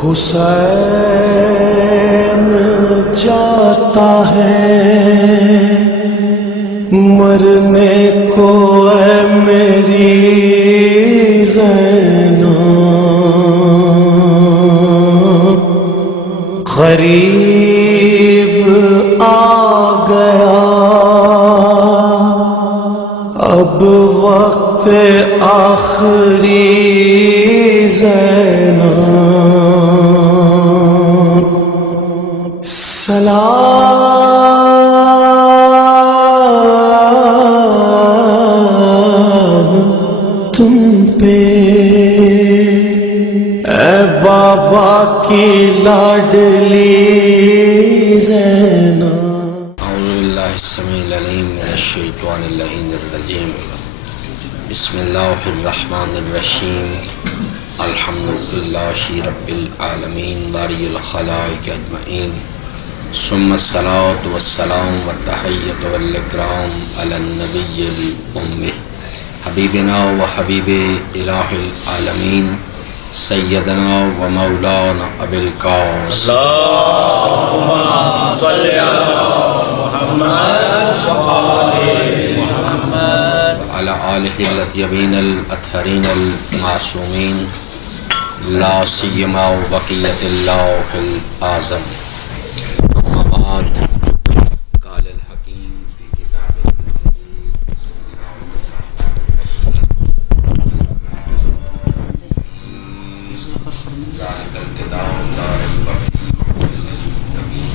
حسین چاہتا ہے مرنے کو اے میری زینب، قریب آ گیا اب وقت آخری زینب، سلام تم پہ اے بابا کی لاڈلی زینب۔ اعوذ باللہ السمیع العلیم من الشیطان اللعین الرجیم، بسم اللہ الرحمن الرحیم، الحمدللہ رب العالمین باری الخلائق اجمعین، ثم الصلاة والسلام والتحیۃ والاکرام علی النبی الأمی حبیبنا و حبیب الہ العالمین سیدنا و مولانا ابی القاسم اللہم صلی علی محمد وعلى آلہ الاطیبین الاطہرین المعصومین لا سیما بقیت اللہ الأعظم، اما بعد قال الحکیم فی کتابہ المجید، بسم اللہ الرحمن الرحیم، ذالک الکتاب لا ریب فیہ ھدی للمتقین۔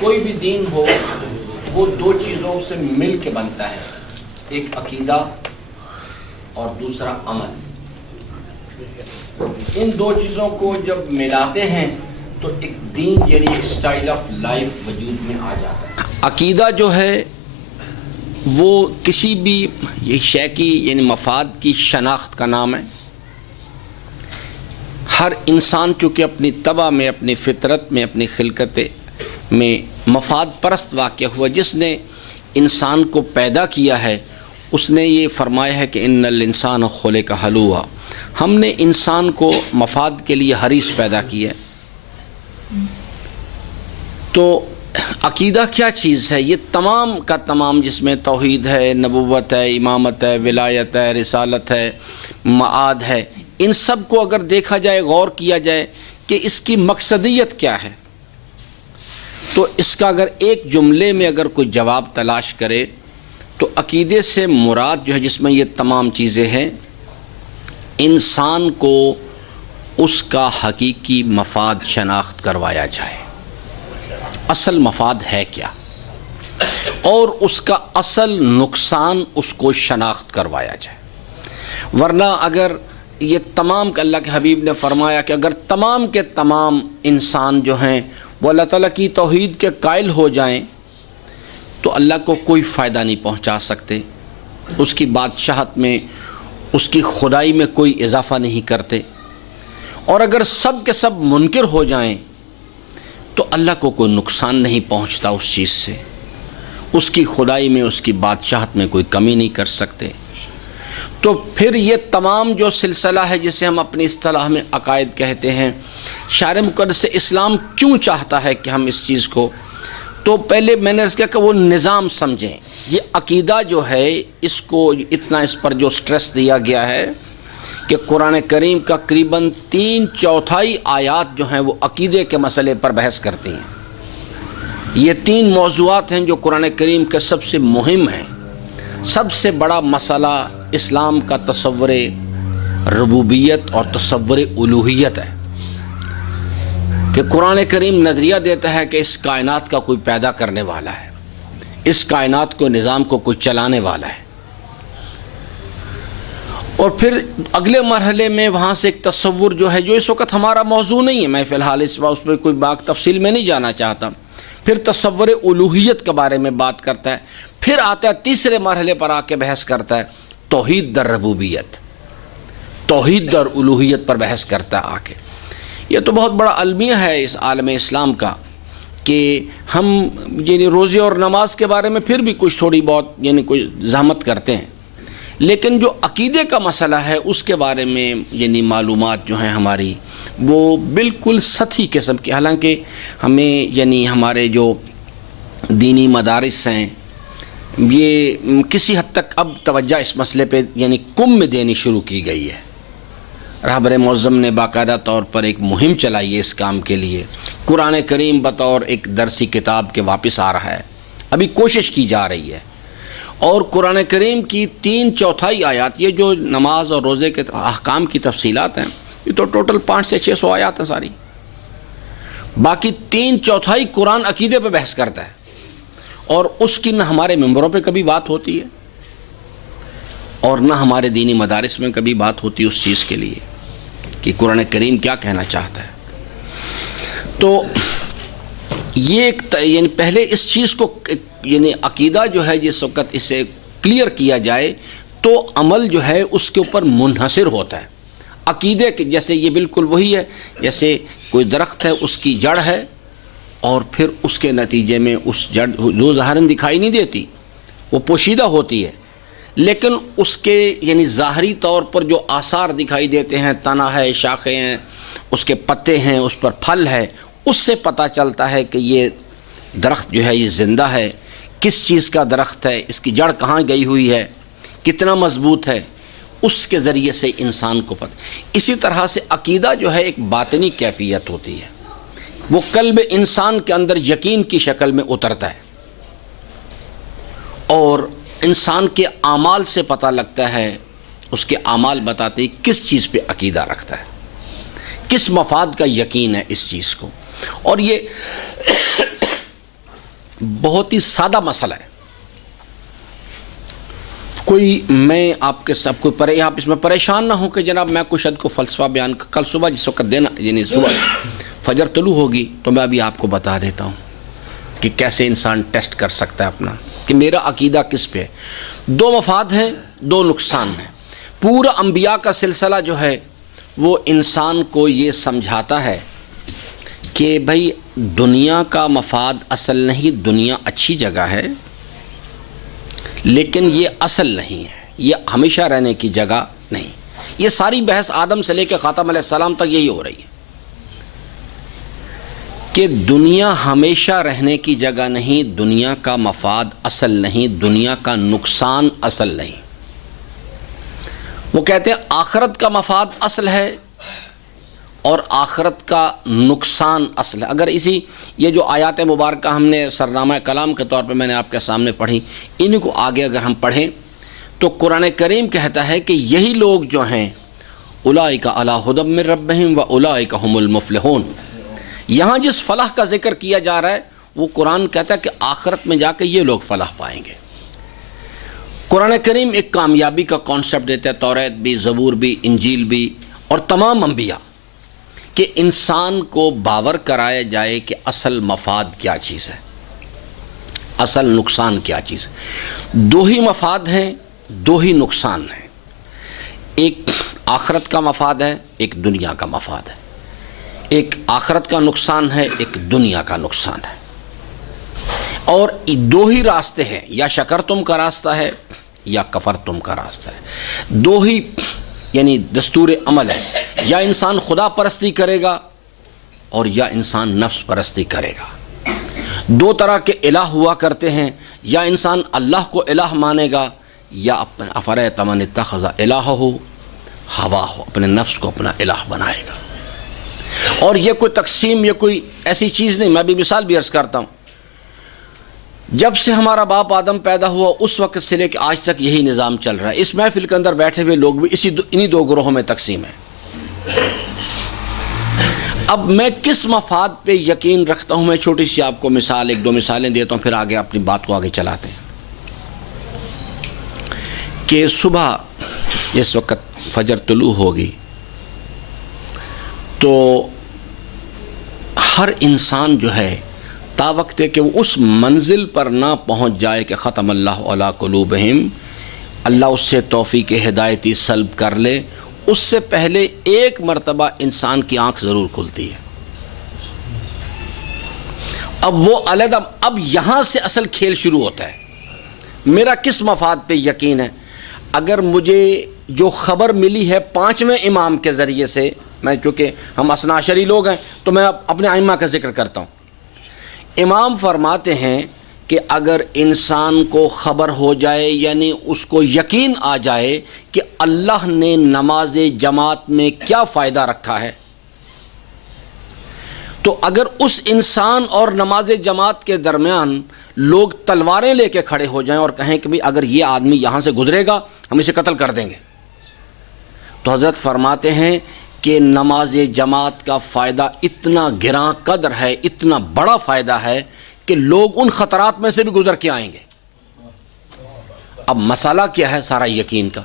کوئی بھی دین ہو وہ دو چیزوں سے مل کے بنتا ہے، ایک عقیدہ اور دوسرا عمل۔ ان دو چیزوں کو جب ملاتے ہیں تو ایک دین یعنی ایک سٹائل آف لائف وجود میں آ جاتا ہے۔ عقیدہ جو ہے وہ کسی بھی شے کی یعنی مفاد کی شناخت کا نام ہے۔ ہر انسان چونکہ اپنی طبع میں، اپنی فطرت میں، اپنی خلقت میں مفاد پرست واقع ہوا، جس نے انسان کو پیدا کیا ہے اس نے یہ فرمایا ہے کہ ان الانسان خلق ہلوعا، ہم نے انسان کو مفاد کے لیے حریص پیدا کیا ہے۔ تو عقیدہ کیا چیز ہے؟ یہ تمام کا تمام جس میں توحید ہے، نبوت ہے، امامت ہے، ولایت ہے، رسالت ہے، معاد ہے، ان سب کو اگر دیکھا جائے، غور کیا جائے کہ اس کی مقصدیت کیا ہے، تو اس کا اگر ایک جملے میں اگر کوئی جواب تلاش کرے تو عقیدے سے مراد جو ہے جس میں یہ تمام چیزیں ہیں، انسان کو اس کا حقیقی مفاد شناخت کروایا جائے، اصل مفاد ہے کیا، اور اس کا اصل نقصان اس کو شناخت کروایا جائے۔ ورنہ اگر یہ تمام اللہ کے حبیب نے فرمایا کہ اگر تمام کے تمام انسان جو ہیں وہ اللہ تعالیٰ کی توحید کے قائل ہو جائیں تو اللہ کو کوئی فائدہ نہیں پہنچا سکتے، اس کی بادشاہت میں، اس کی خدائی میں کوئی اضافہ نہیں کرتے، اور اگر سب کے سب منکر ہو جائیں تو اللہ کو کوئی نقصان نہیں پہنچتا اس چیز سے، اس کی خدائی میں، اس کی بادشاہت میں کوئی کمی نہیں کر سکتے۔ تو پھر یہ تمام جو سلسلہ ہے جسے ہم اپنی اصطلاح میں عقائد کہتے ہیں، شارع مقدس اسلام کیوں چاہتا ہے کہ ہم اس چیز کو، تو پہلے میں نے عرض کیا کہ وہ نظام سمجھیں۔ یہ عقیدہ جو ہے اس کو اتنا اس پر جو سٹریس دیا گیا ہے کہ قرآن کریم کا قریباً 3/4 آیات جو ہیں وہ عقیدے کے مسئلے پر بحث کرتی ہیں۔ یہ 3 موضوعات ہیں جو قرآن کریم کے سب سے مہم ہیں۔ سب سے بڑا مسئلہ اسلام کا تصور ربوبیت اور تصور الوہیت ہے کہ قرآن کریم نظریہ دیتا ہے کہ اس کائنات کا کوئی پیدا کرنے والا ہے، اس کائنات کو، نظام کو کوئی چلانے والا ہے، اور پھر اگلے مرحلے میں وہاں سے ایک تصور جو ہے جو اس وقت ہمارا موضوع نہیں ہے، میں فی الحال اس وقت اس پہ کوئی بات تفصیل میں نہیں جانا چاہتا، پھر تصور الوہیت کے بارے میں بات کرتا ہے، پھر آتا ہے تیسرے مرحلے پر آ کے بحث کرتا ہے توحید در ربوبیت، توحید در الوہیت پر بحث کرتا ہے آ کے۔ یہ تو بہت بڑا المیہ ہے اس عالم اسلام کا کہ ہم یعنی روزے اور نماز کے بارے میں پھر بھی کچھ تھوڑی بہت یعنی کوئی زحمت کرتے ہیں، لیکن جو عقیدے کا مسئلہ ہے اس کے بارے میں یعنی معلومات جو ہیں ہماری وہ بالکل سطحی قسم کی، حالانکہ ہمیں یعنی ہمارے جو دینی مدارس ہیں یہ کسی حد تک اب توجہ اس مسئلے پہ یعنی کم میں دینی شروع کی گئی ہے۔ رہبر معظم نے باقاعدہ طور پر ایک مہم چلائی ہے اس کام کے لیے، قرآن کریم بطور ایک درسی کتاب کے واپس آ رہا ہے، ابھی کوشش کی جا رہی ہے، اور قرآن کریم کی 3/4 آیات، یہ جو نماز اور روزے کے احکام کی تفصیلات ہیں یہ تو ٹوٹل 500 سے 600 آیات ہیں ساری، باقی 3/4 قرآن عقیدے پہ بحث کرتا ہے، اور اس کی نہ ہمارے ممبروں پہ کبھی بات ہوتی ہے اور نہ ہمارے دینی مدارس میں کبھی بات ہوتی ہے اس چیز کے لیے کہ قرآن کریم کیا کہنا چاہتا ہے۔ تو یہ ایک یعنی پہلے اس چیز کو یعنی عقیدہ جو ہے جس وقت اسے کلیئر کیا جائے تو عمل جو ہے اس کے اوپر منحصر ہوتا ہے۔ عقیدے کے جیسے یہ بالکل وہی ہے جیسے کوئی درخت ہے، اس کی جڑ ہے اور پھر اس کے نتیجے میں اس جڑ جو ظاہراً دکھائی نہیں دیتی، وہ پوشیدہ ہوتی ہے، لیکن اس کے یعنی ظاہری طور پر جو آثار دکھائی دیتے ہیں، تنا ہے، شاخیں ہیں، اس کے پتے ہیں، اس پر پھل ہے، اس سے پتہ چلتا ہے کہ یہ درخت جو ہے یہ زندہ ہے، کس چیز کا درخت ہے، اس کی جڑ کہاں گئی ہوئی ہے، کتنا مضبوط ہے، اس کے ذریعے سے انسان کو پتہ۔ اسی طرح سے عقیدہ جو ہے ایک باطنی کیفیت ہوتی ہے، وہ قلب انسان کے اندر یقین کی شکل میں اترتا ہے، اور انسان کے اعمال سے پتہ لگتا ہے، اس کے اعمال بتاتے ہیں کس چیز پہ عقیدہ رکھتا ہے، کس مفاد کا یقین ہے اس چیز کو۔ اور یہ بہت ہی سادہ مسئلہ ہے، کوئی میں آپ کے سب کو آپ اس میں پریشان نہ ہوں کہ جناب میں کچھ کو فلسفہ بیان کل صبح جس وقت دینا یعنی صبح فجر طلوع ہوگی تو میں ابھی آپ کو بتا دیتا ہوں کہ کیسے انسان ٹیسٹ کر سکتا ہے اپنا کہ میرا عقیدہ کس پہ ہے۔ 2 مفاد ہیں، 2 نقصان ہیں۔ پورا انبیاء کا سلسلہ جو ہے وہ انسان کو یہ سمجھاتا ہے کہ بھائی دنیا کا مفاد اصل نہیں، دنیا اچھی جگہ ہے لیکن یہ اصل نہیں ہے، یہ ہمیشہ رہنے کی جگہ نہیں۔ یہ ساری بحث آدم سے لے کے خاتم علیہ السلام تک یہی ہو رہی ہے کہ دنیا ہمیشہ رہنے کی جگہ نہیں، دنیا کا مفاد اصل نہیں، دنیا کا نقصان اصل نہیں۔ وہ کہتے ہیں آخرت کا مفاد اصل ہے اور آخرت کا نقصان اصل ہے۔ اگر یہ جو آیات مبارکہ ہم نے سرنامہ کلام کے طور پہ میں نے آپ کے سامنے پڑھی، ان کو آگے اگر ہم پڑھیں تو قرآن کریم کہتا ہے کہ یہی لوگ جو ہیں اولئک علی ھدی من ربہم واولئک ھم المفلحون، یہاں جس فلاح کا ذکر کیا جا رہا ہے وہ قرآن کہتا ہے کہ آخرت میں جا کے یہ لوگ فلاح پائیں گے۔ قرآن کریم ایک کامیابی کا کانسیپٹ دیتا ہے، توریت بھی، زبور بھی، انجیل بھی اور تمام انبیاء، کہ انسان کو باور کرایا جائے کہ اصل مفاد کیا چیز ہے، اصل نقصان کیا چیز ہے۔ 2 ہی مفاد ہیں، 2 ہی نقصان ہیں، ایک آخرت کا مفاد ہے، ایک دنیا کا مفاد ہے، ایک آخرت کا نقصان ہے، ایک دنیا کا نقصان ہے، اور 2 ہی راستے ہیں، یا شکرتم کا راستہ ہے یا کفرتم کا راستہ ہے۔ 2 ہی یعنی دستور عمل ہے، یا انسان خدا پرستی کرے گا اور یا انسان نفس پرستی کرے گا۔ 2 طرح کے الہ ہوا کرتے ہیں، یا انسان اللہ کو الہ مانے گا یا افرأیت من اتخذ الہہ ہواہ، اپنے نفس کو اپنا الہ بنائے گا۔ اور یہ کوئی تقسیم، یہ کوئی ایسی چیز نہیں، میں بھی مثال بھی عرض کرتا ہوں، جب سے ہمارا باپ آدم پیدا ہوا اس وقت سے لے کے آج تک یہی نظام چل رہا ہے۔ اس محفل کے اندر بیٹھے ہوئے لوگ بھی انہی 2 گروہوں میں تقسیم ہیں۔ اب میں کس مفاد پہ یقین رکھتا ہوں، میں چھوٹی سی آپ کو مثال 1-2 مثالیں دیتا ہوں، پھر آگے اپنی بات کو آگے چلاتے ہیں۔ کہ صبح جس وقت فجر طلوع ہوگی تو ہر انسان جو ہے تا وقت ہے کہ وہ اس منزل پر نہ پہنچ جائے کہ ختم اللہ علی قلوبہم، اللہ اس سے توفیق ہدایتی سلب کر لے، اس سے پہلے 1 مرتبہ انسان کی آنکھ ضرور کھلتی ہے۔ اب وہ علیحدہ، اب یہاں سے اصل کھیل شروع ہوتا ہے، میرا کس مفاد پہ یقین ہے۔ اگر مجھے جو خبر ملی ہے 5ویں امام کے ذریعے سے، میں چونکہ ہم اثنا عشری لوگ ہیں تو میں اپنے ائمہ کا ذکر کرتا ہوں، امام فرماتے ہیں کہ اگر انسان کو خبر ہو جائے، یعنی اس کو یقین آ جائے کہ اللہ نے نماز جماعت میں کیا فائدہ رکھا ہے، تو اگر اس انسان اور نماز جماعت کے درمیان لوگ تلواریں لے کے کھڑے ہو جائیں اور کہیں کہ بھی اگر یہ آدمی یہاں سے گزرے گا ہم اسے قتل کر دیں گے، تو حضرت فرماتے ہیں کہ نماز جماعت کا فائدہ اتنا گراں قدر ہے، اتنا بڑا فائدہ ہے کہ لوگ ان خطرات میں سے بھی گزر کے آئیں گے۔ اب مسئلہ کیا ہے؟ سارا یقین کا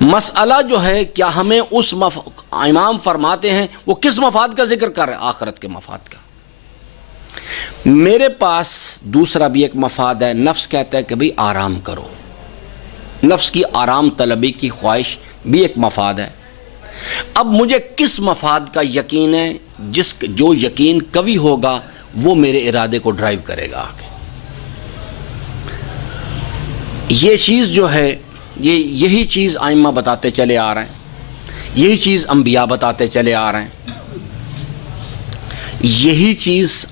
مسئلہ جو ہے، کیا ہمیں اس امام فرماتے ہیں وہ کس مفاد کا ذکر کر رہے ہیں؟ آخرت کے مفاد کا۔ میرے پاس دوسرا بھی ایک مفاد ہے، نفس کہتا ہے کہ بھئی آرام کرو، نفس کی آرام طلبی کی خواہش بھی ایک مفاد ہے۔ اب مجھے کس مفاد کا یقین ہے؟ جو یقین قوی ہوگا وہ میرے ارادے کو ڈرائیو کرے گا آگے۔ یہ چیز جو ہے، یہی چیز ائمہ بتاتے چلے آ رہے ہیں، یہی چیز انبیاء بتاتے چلے آ رہے ہیں، یہی چیز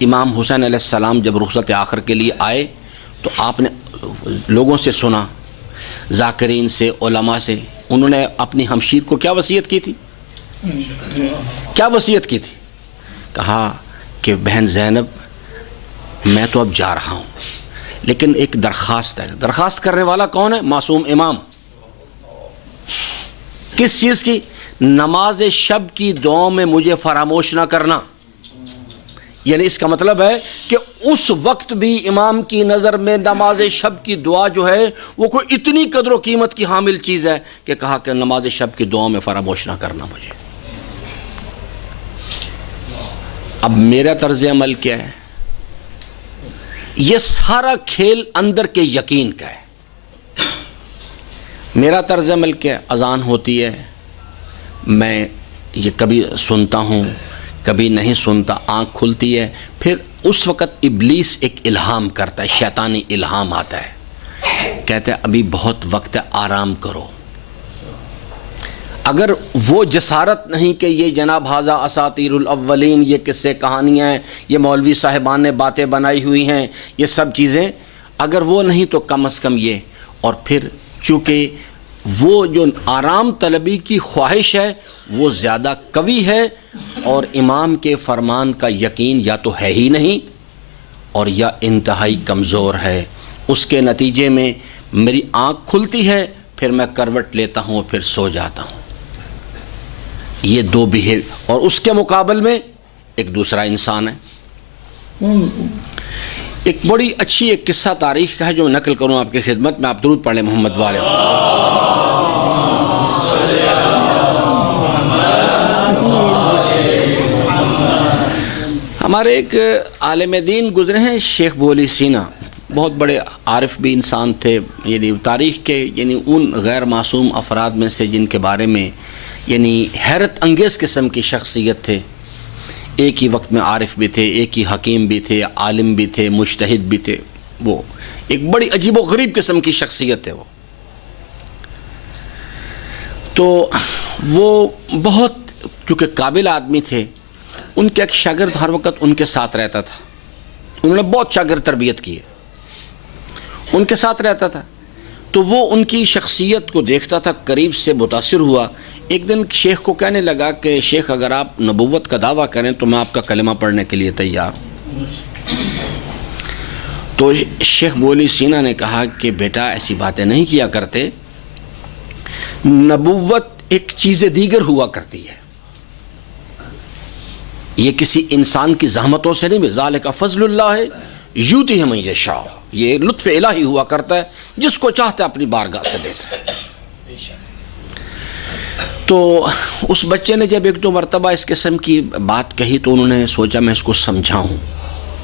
امام حسین علیہ السلام جب رخصت آخر کے لیے آئے تو آپ نے لوگوں سے سنا، ذاکرین سے، علماء سے، انہوں نے اپنی ہمشیر کو کیا وصیت کی تھی؟ کیا وصیت کی تھی؟ کہا کہ بہن زینب میں تو اب جا رہا ہوں لیکن ایک درخواست ہے۔ درخواست کرنے والا کون ہے؟ معصوم امام۔ کس چیز کی؟ نماز شب کی دعاؤں میں مجھے فراموش نہ کرنا۔ یعنی اس کا مطلب ہے کہ اس وقت بھی امام کی نظر میں نماز شب کی دعا جو ہے وہ کوئی اتنی قدر و قیمت کی حامل چیز ہے کہ کہا کہ نماز شب کی دعاؤں میں فراموش نہ کرنا مجھے۔ اب میرا طرز عمل کیا ہے؟ یہ سارا کھیل اندر کے یقین کا ہے۔ میرا طرز عمل کیا ہے؟ اذان ہوتی ہے، میں یہ کبھی سنتا ہوں کبھی نہیں سنتا، آنکھ کھلتی ہے، پھر اس وقت ابلیس ایک الہام کرتا ہے، شیطانی الہام آتا ہے، کہتا ہے ابھی بہت وقت ہے، آرام کرو۔ اگر وہ جسارت نہیں کہ یہ جناب ھذا اساطیر الاولین، یہ قصے کہانیاں ہیں، یہ مولوی صاحبان نے باتیں بنائی ہوئی ہیں، یہ سب چیزیں، اگر وہ نہیں تو کم از کم یہ، اور پھر چونکہ وہ جو آرام طلبی کی خواہش ہے وہ زیادہ قوی ہے اور امام کے فرمان کا یقین یا تو ہے ہی نہیں اور یا انتہائی کمزور ہے، اس کے نتیجے میں میری آنکھ کھلتی ہے، پھر میں کروٹ لیتا ہوں، پھر سو جاتا ہوں۔ یہ دو بہیو، اور اس کے مقابل میں ایک دوسرا انسان ہے۔ ایک بڑی اچھی ایک قصہ تاریخ کا ہے جو میں نقل کروں آپ کی خدمت میں، آپ درود پڑھ لیں محمد والے۔ ہمارے ایک عالم دین گزرے ہیں شیخ بولی سینا، بہت بڑے عارف بھی انسان تھے، یعنی تاریخ کے یعنی ان غیر معصوم افراد میں سے جن کے بارے میں یعنی حیرت انگیز قسم کی شخصیت تھے۔ ایک ہی وقت میں عارف بھی تھے، ایک ہی حکیم بھی تھے، عالم بھی تھے، مجتہد بھی تھے، وہ ایک بڑی عجیب و غریب قسم کی شخصیت ہے وہ۔ تو وہ بہت چونکہ قابل آدمی تھے، ان کے ایک شاگرد ہر وقت ان کے ساتھ رہتا تھا، انہوں نے بہت شاگرد تربیت کی ہے، ان کے ساتھ رہتا تھا، تو وہ ان کی شخصیت کو دیکھتا تھا، قریب سے متاثر ہوا۔ ایک دن شیخ کو کہنے لگا کہ شیخ اگر آپ نبوت کا دعویٰ کریں تو میں آپ کا کلمہ پڑھنے کے لیے تیار ہوں۔ تو شیخ بولی سینا نے کہا کہ بیٹا ایسی باتیں نہیں کیا کرتے، نبوت ایک چیز دیگر ہوا کرتی ہے، یہ کسی انسان کی زحمتوں سے نہیں، ذالک فضل اللہ یؤتیہ من یشاء، یہ لطف الہی ہوا کرتا ہے، جس کو چاہتا ہے اپنی بارگاہ سے دیتا ہے۔ تو اس بچے نے جب ایک دو مرتبہ اس قسم کی بات کہی تو انہوں نے سوچا میں اس کو سمجھاؤں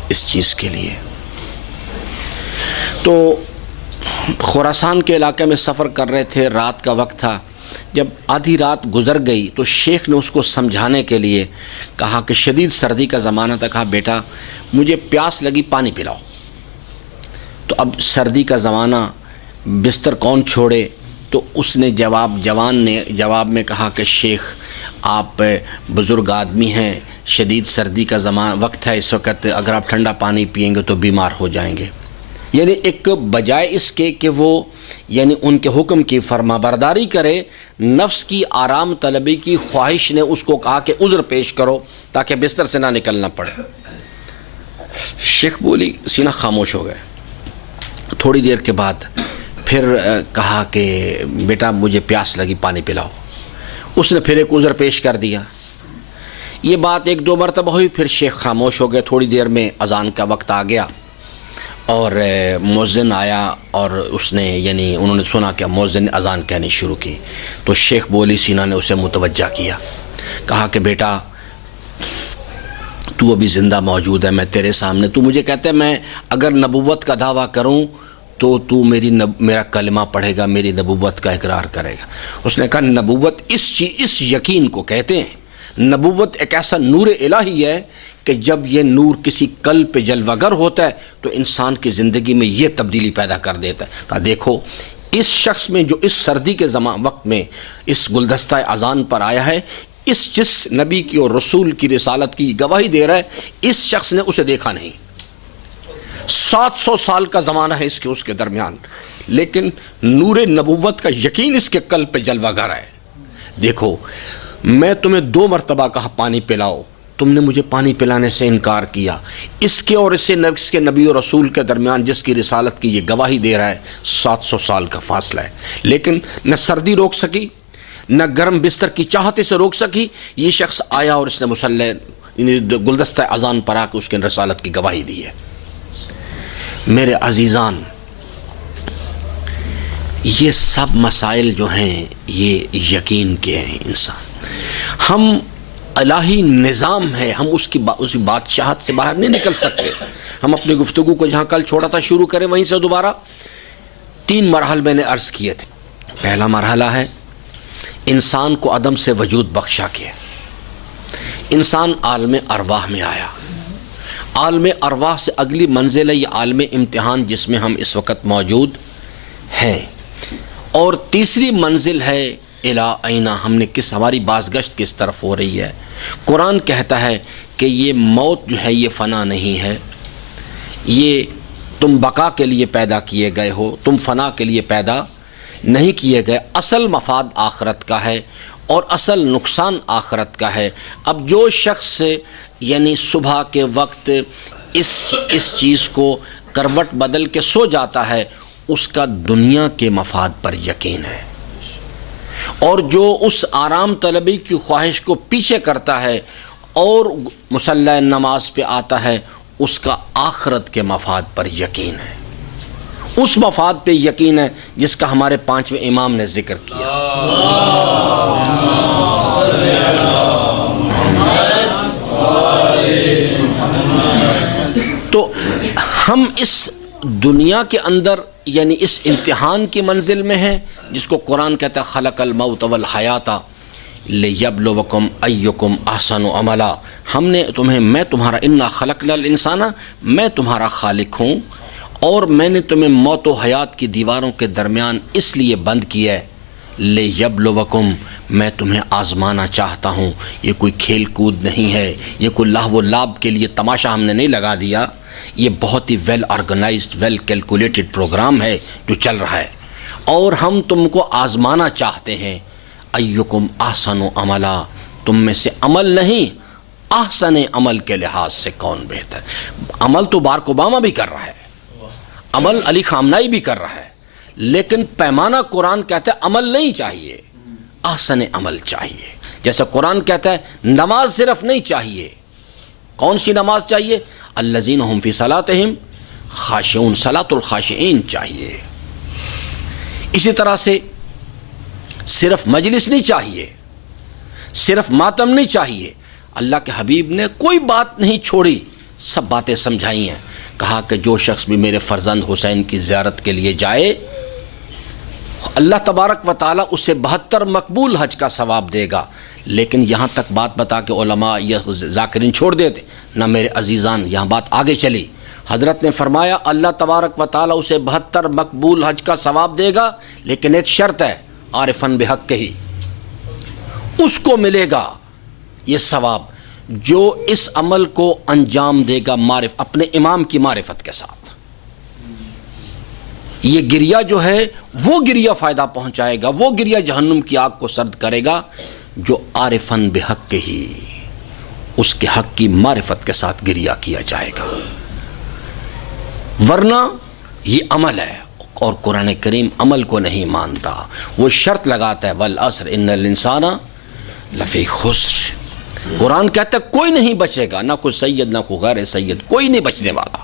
اس چیز کے لیے۔ تو خراسان کے علاقے میں سفر کر رہے تھے، رات کا وقت تھا، جب آدھی رات گزر گئی تو شیخ نے اس کو سمجھانے کے لیے کہا کہ شدید سردی کا زمانہ تھا، کہا بیٹا مجھے پیاس لگی، پانی پلاؤ۔ تو اب سردی کا زمانہ، بستر کون چھوڑے؟ تو اس نے جوان نے جواب میں کہا کہ شیخ آپ بزرگ آدمی ہیں، شدید سردی کا وقت ہے اس وقت، اگر آپ ٹھنڈا پانی پئیں گے تو بیمار ہو جائیں گے۔ یعنی ایک بجائے اس کے کہ وہ یعنی ان کے حکم کی فرما برداری کرے، نفس کی آرام طلبی کی خواہش نے اس کو کہا کہ عذر پیش کرو تاکہ بستر سے نہ نکلنا پڑے۔ شیخ بولی سینہ خاموش ہو گئے۔ تھوڑی دیر کے بعد پھر کہا کہ بیٹا مجھے پیاس لگی، پانی پلاؤ۔ اس نے پھر ایک عذر پیش کر دیا۔ یہ بات ایک دو مرتبہ ہوئی، پھر شیخ خاموش ہو گئے۔ تھوڑی دیر میں اذان کا وقت آ گیا اور مؤذن آیا اور اس نے یعنی انہوں نے سنا کہ مؤذن نے اذان کہنی شروع کی، تو شیخ بولی سینا نے اسے متوجہ کیا، کہا کہ بیٹا تو ابھی زندہ موجود ہے، میں تیرے سامنے، تو مجھے کہتا ہے میں اگر نبوت کا دعویٰ کروں تو میرا کلمہ پڑھے گا، میری نبوت کا اقرار کرے گا۔ اس نے کہا نبوت اس یقین کو کہتے ہیں، نبوت ایک ایسا نور الہی ہے کہ جب یہ نور کسی قلب پہ جلوہ گر ہوتا ہے تو انسان کی زندگی میں یہ تبدیلی پیدا کر دیتا ہے۔ کہا دیکھو اس شخص میں جو اس سردی کے وقت میں اس گلدستہ اذان پر آیا ہے، جس نبی کی اور رسول کی رسالت کی گواہی دے رہا ہے، اس شخص نے اسے دیکھا نہیں۔ 700 سال کا زمانہ ہے اس کے درمیان، لیکن نور نبوت کا یقین اس کے قلب پہ جلوہ گر ہے۔ دیکھو میں تمہیں 2 مرتبہ کہا پانی پلاؤ، تم نے مجھے پانی پلانے سے انکار کیا۔ اس کے اور اس کے نبی و رسول کے درمیان جس کی رسالت کی یہ گواہی دے رہا ہے، 700 سال کا فاصلہ ہے، لیکن نہ سردی روک سکی، نہ گرم بستر کی چاہتے سے روک سکی۔ یہ شخص آیا اور اس نے مصلی گلدستہ اذان پر آ کے اس کے رسالت کی گواہی دی ہے۔ میرے عزیزان، یہ سب مسائل جو ہیں یہ یقین کے ہیں۔ انسان ہم الہی نظام ہے، ہم اس کی بادشاہت سے باہر نہیں نکل سکتے۔ ہم اپنی گفتگو کو جہاں کل چھوڑا تھا شروع کریں وہیں سے دوبارہ۔ 3 مراحل میں نے عرض کیے تھے۔ پہلا مرحلہ ہے انسان کو عدم سے وجود بخشا کیا، انسان عالم ارواح میں آیا۔ عالم ارواح سے اگلی منزل ہے یہ عالم امتحان جس میں ہم اس وقت موجود ہیں، اور تیسری منزل ہے الی اینا، ہم نے ہماری بازگشت کس طرف ہو رہی ہے۔ قرآن کہتا ہے کہ یہ موت جو ہے یہ فنا نہیں ہے، یہ تم بقا کے لیے پیدا کیے گئے ہو، تم فنا کے لیے پیدا نہیں کیے گئے۔ اصل مفاد آخرت کا ہے اور اصل نقصان آخرت کا ہے۔ اب جو شخص یعنی صبح کے وقت اس چیز کو کروٹ بدل کے سو جاتا ہے، اس کا دنیا کے مفاد پر یقین ہے، اور جو اس آرام طلبی کی خواہش کو پیچھے کرتا ہے اور مصلی نماز پہ آتا ہے، اس کا آخرت کے مفاد پر یقین ہے، اس مفاد پہ یقین ہے جس کا ہمارے 5ویں امام نے ذکر کیا۔ تو ہم اس دنیا کے اندر یعنی اس امتحان کی منزل میں ہیں جس کو قرآن کہتا ہے خلق الموت والحیات لیبلوکم ایکم احسن عملا۔ ہم نے میں تمہارا انا خلقنا الانسان، میں تمہارا خالق ہوں، اور میں نے تمہیں موت و حیات کی دیواروں کے درمیان اس لیے بند کیا ہے لیبلوکم، میں تمہیں آزمانا چاہتا ہوں۔ یہ کوئی کھیل کود نہیں ہے، یہ کوئی لہو و لعب کے لیے تماشا ہم نے نہیں لگا دیا، یہ بہت ہی well organised well calculated programme ہے جو چل رہا ہے، اور ہم تم کو آزمانا چاہتے ہیں۔ ایکم احسن عملا، تم میں سے عمل نہیں احسن عمل کے لحاظ سے کون بہتر۔ عمل تو باراک اوباما بھی کر رہا ہے، عمل علی خامنائی بھی کر رہا ہے، لیکن پیمانہ قرآن کہتا ہے عمل نہیں چاہیے، احسن عمل چاہیے۔ جیسا قرآن کہتا ہے نماز صرف نہیں چاہیے، کون سی نماز چاہیے؟ الذین هم فی صلاتہم خاشعون، صلاۃ الخاشعین چاہیے۔ اسی طرح سے صرف مجلس نہیں چاہیے، صرف ماتم نہیں چاہیے۔ اللہ کے حبیب نے کوئی بات نہیں چھوڑی، سب باتیں سمجھائی ہیں۔ کہا کہ جو شخص بھی میرے فرزند حسین کی زیارت کے لیے جائے، اللہ تبارک و تعالیٰ اسے 72 مقبول حج کا ثواب دے گا۔ لیکن یہاں تک بات بتا کے علماء یا ذاکرین چھوڑ دیتے، نہ میرے عزیزان، یہاں بات آگے چلی۔ حضرت نے فرمایا اللہ تبارک و تعالیٰ اسے 72 مقبول حج کا ثواب دے گا، لیکن ایک شرط ہے، عارفاً بحق ہی، اس کو ملے گا یہ ثواب جو اس عمل کو انجام دے گا اپنے امام کی معرفت کے ساتھ۔ یہ گریہ جو ہے وہ گریہ فائدہ پہنچائے گا، وہ گریہ جہنم کی آگ کو سرد کرے گا جو عارفاً بحق ہی، اس کے حق کی معرفت کے ساتھ گریہ کیا جائے گا۔ ورنہ یہ عمل ہے اور قرآن کریم عمل کو نہیں مانتا، وہ شرط لگاتا ہے والعصر ان الانسان لفی خسر۔ قرآن کہتا ہے کوئی نہیں بچے گا، نہ کوئی سید نہ کوئی غیر سید، کوئی نہیں بچنے والا۔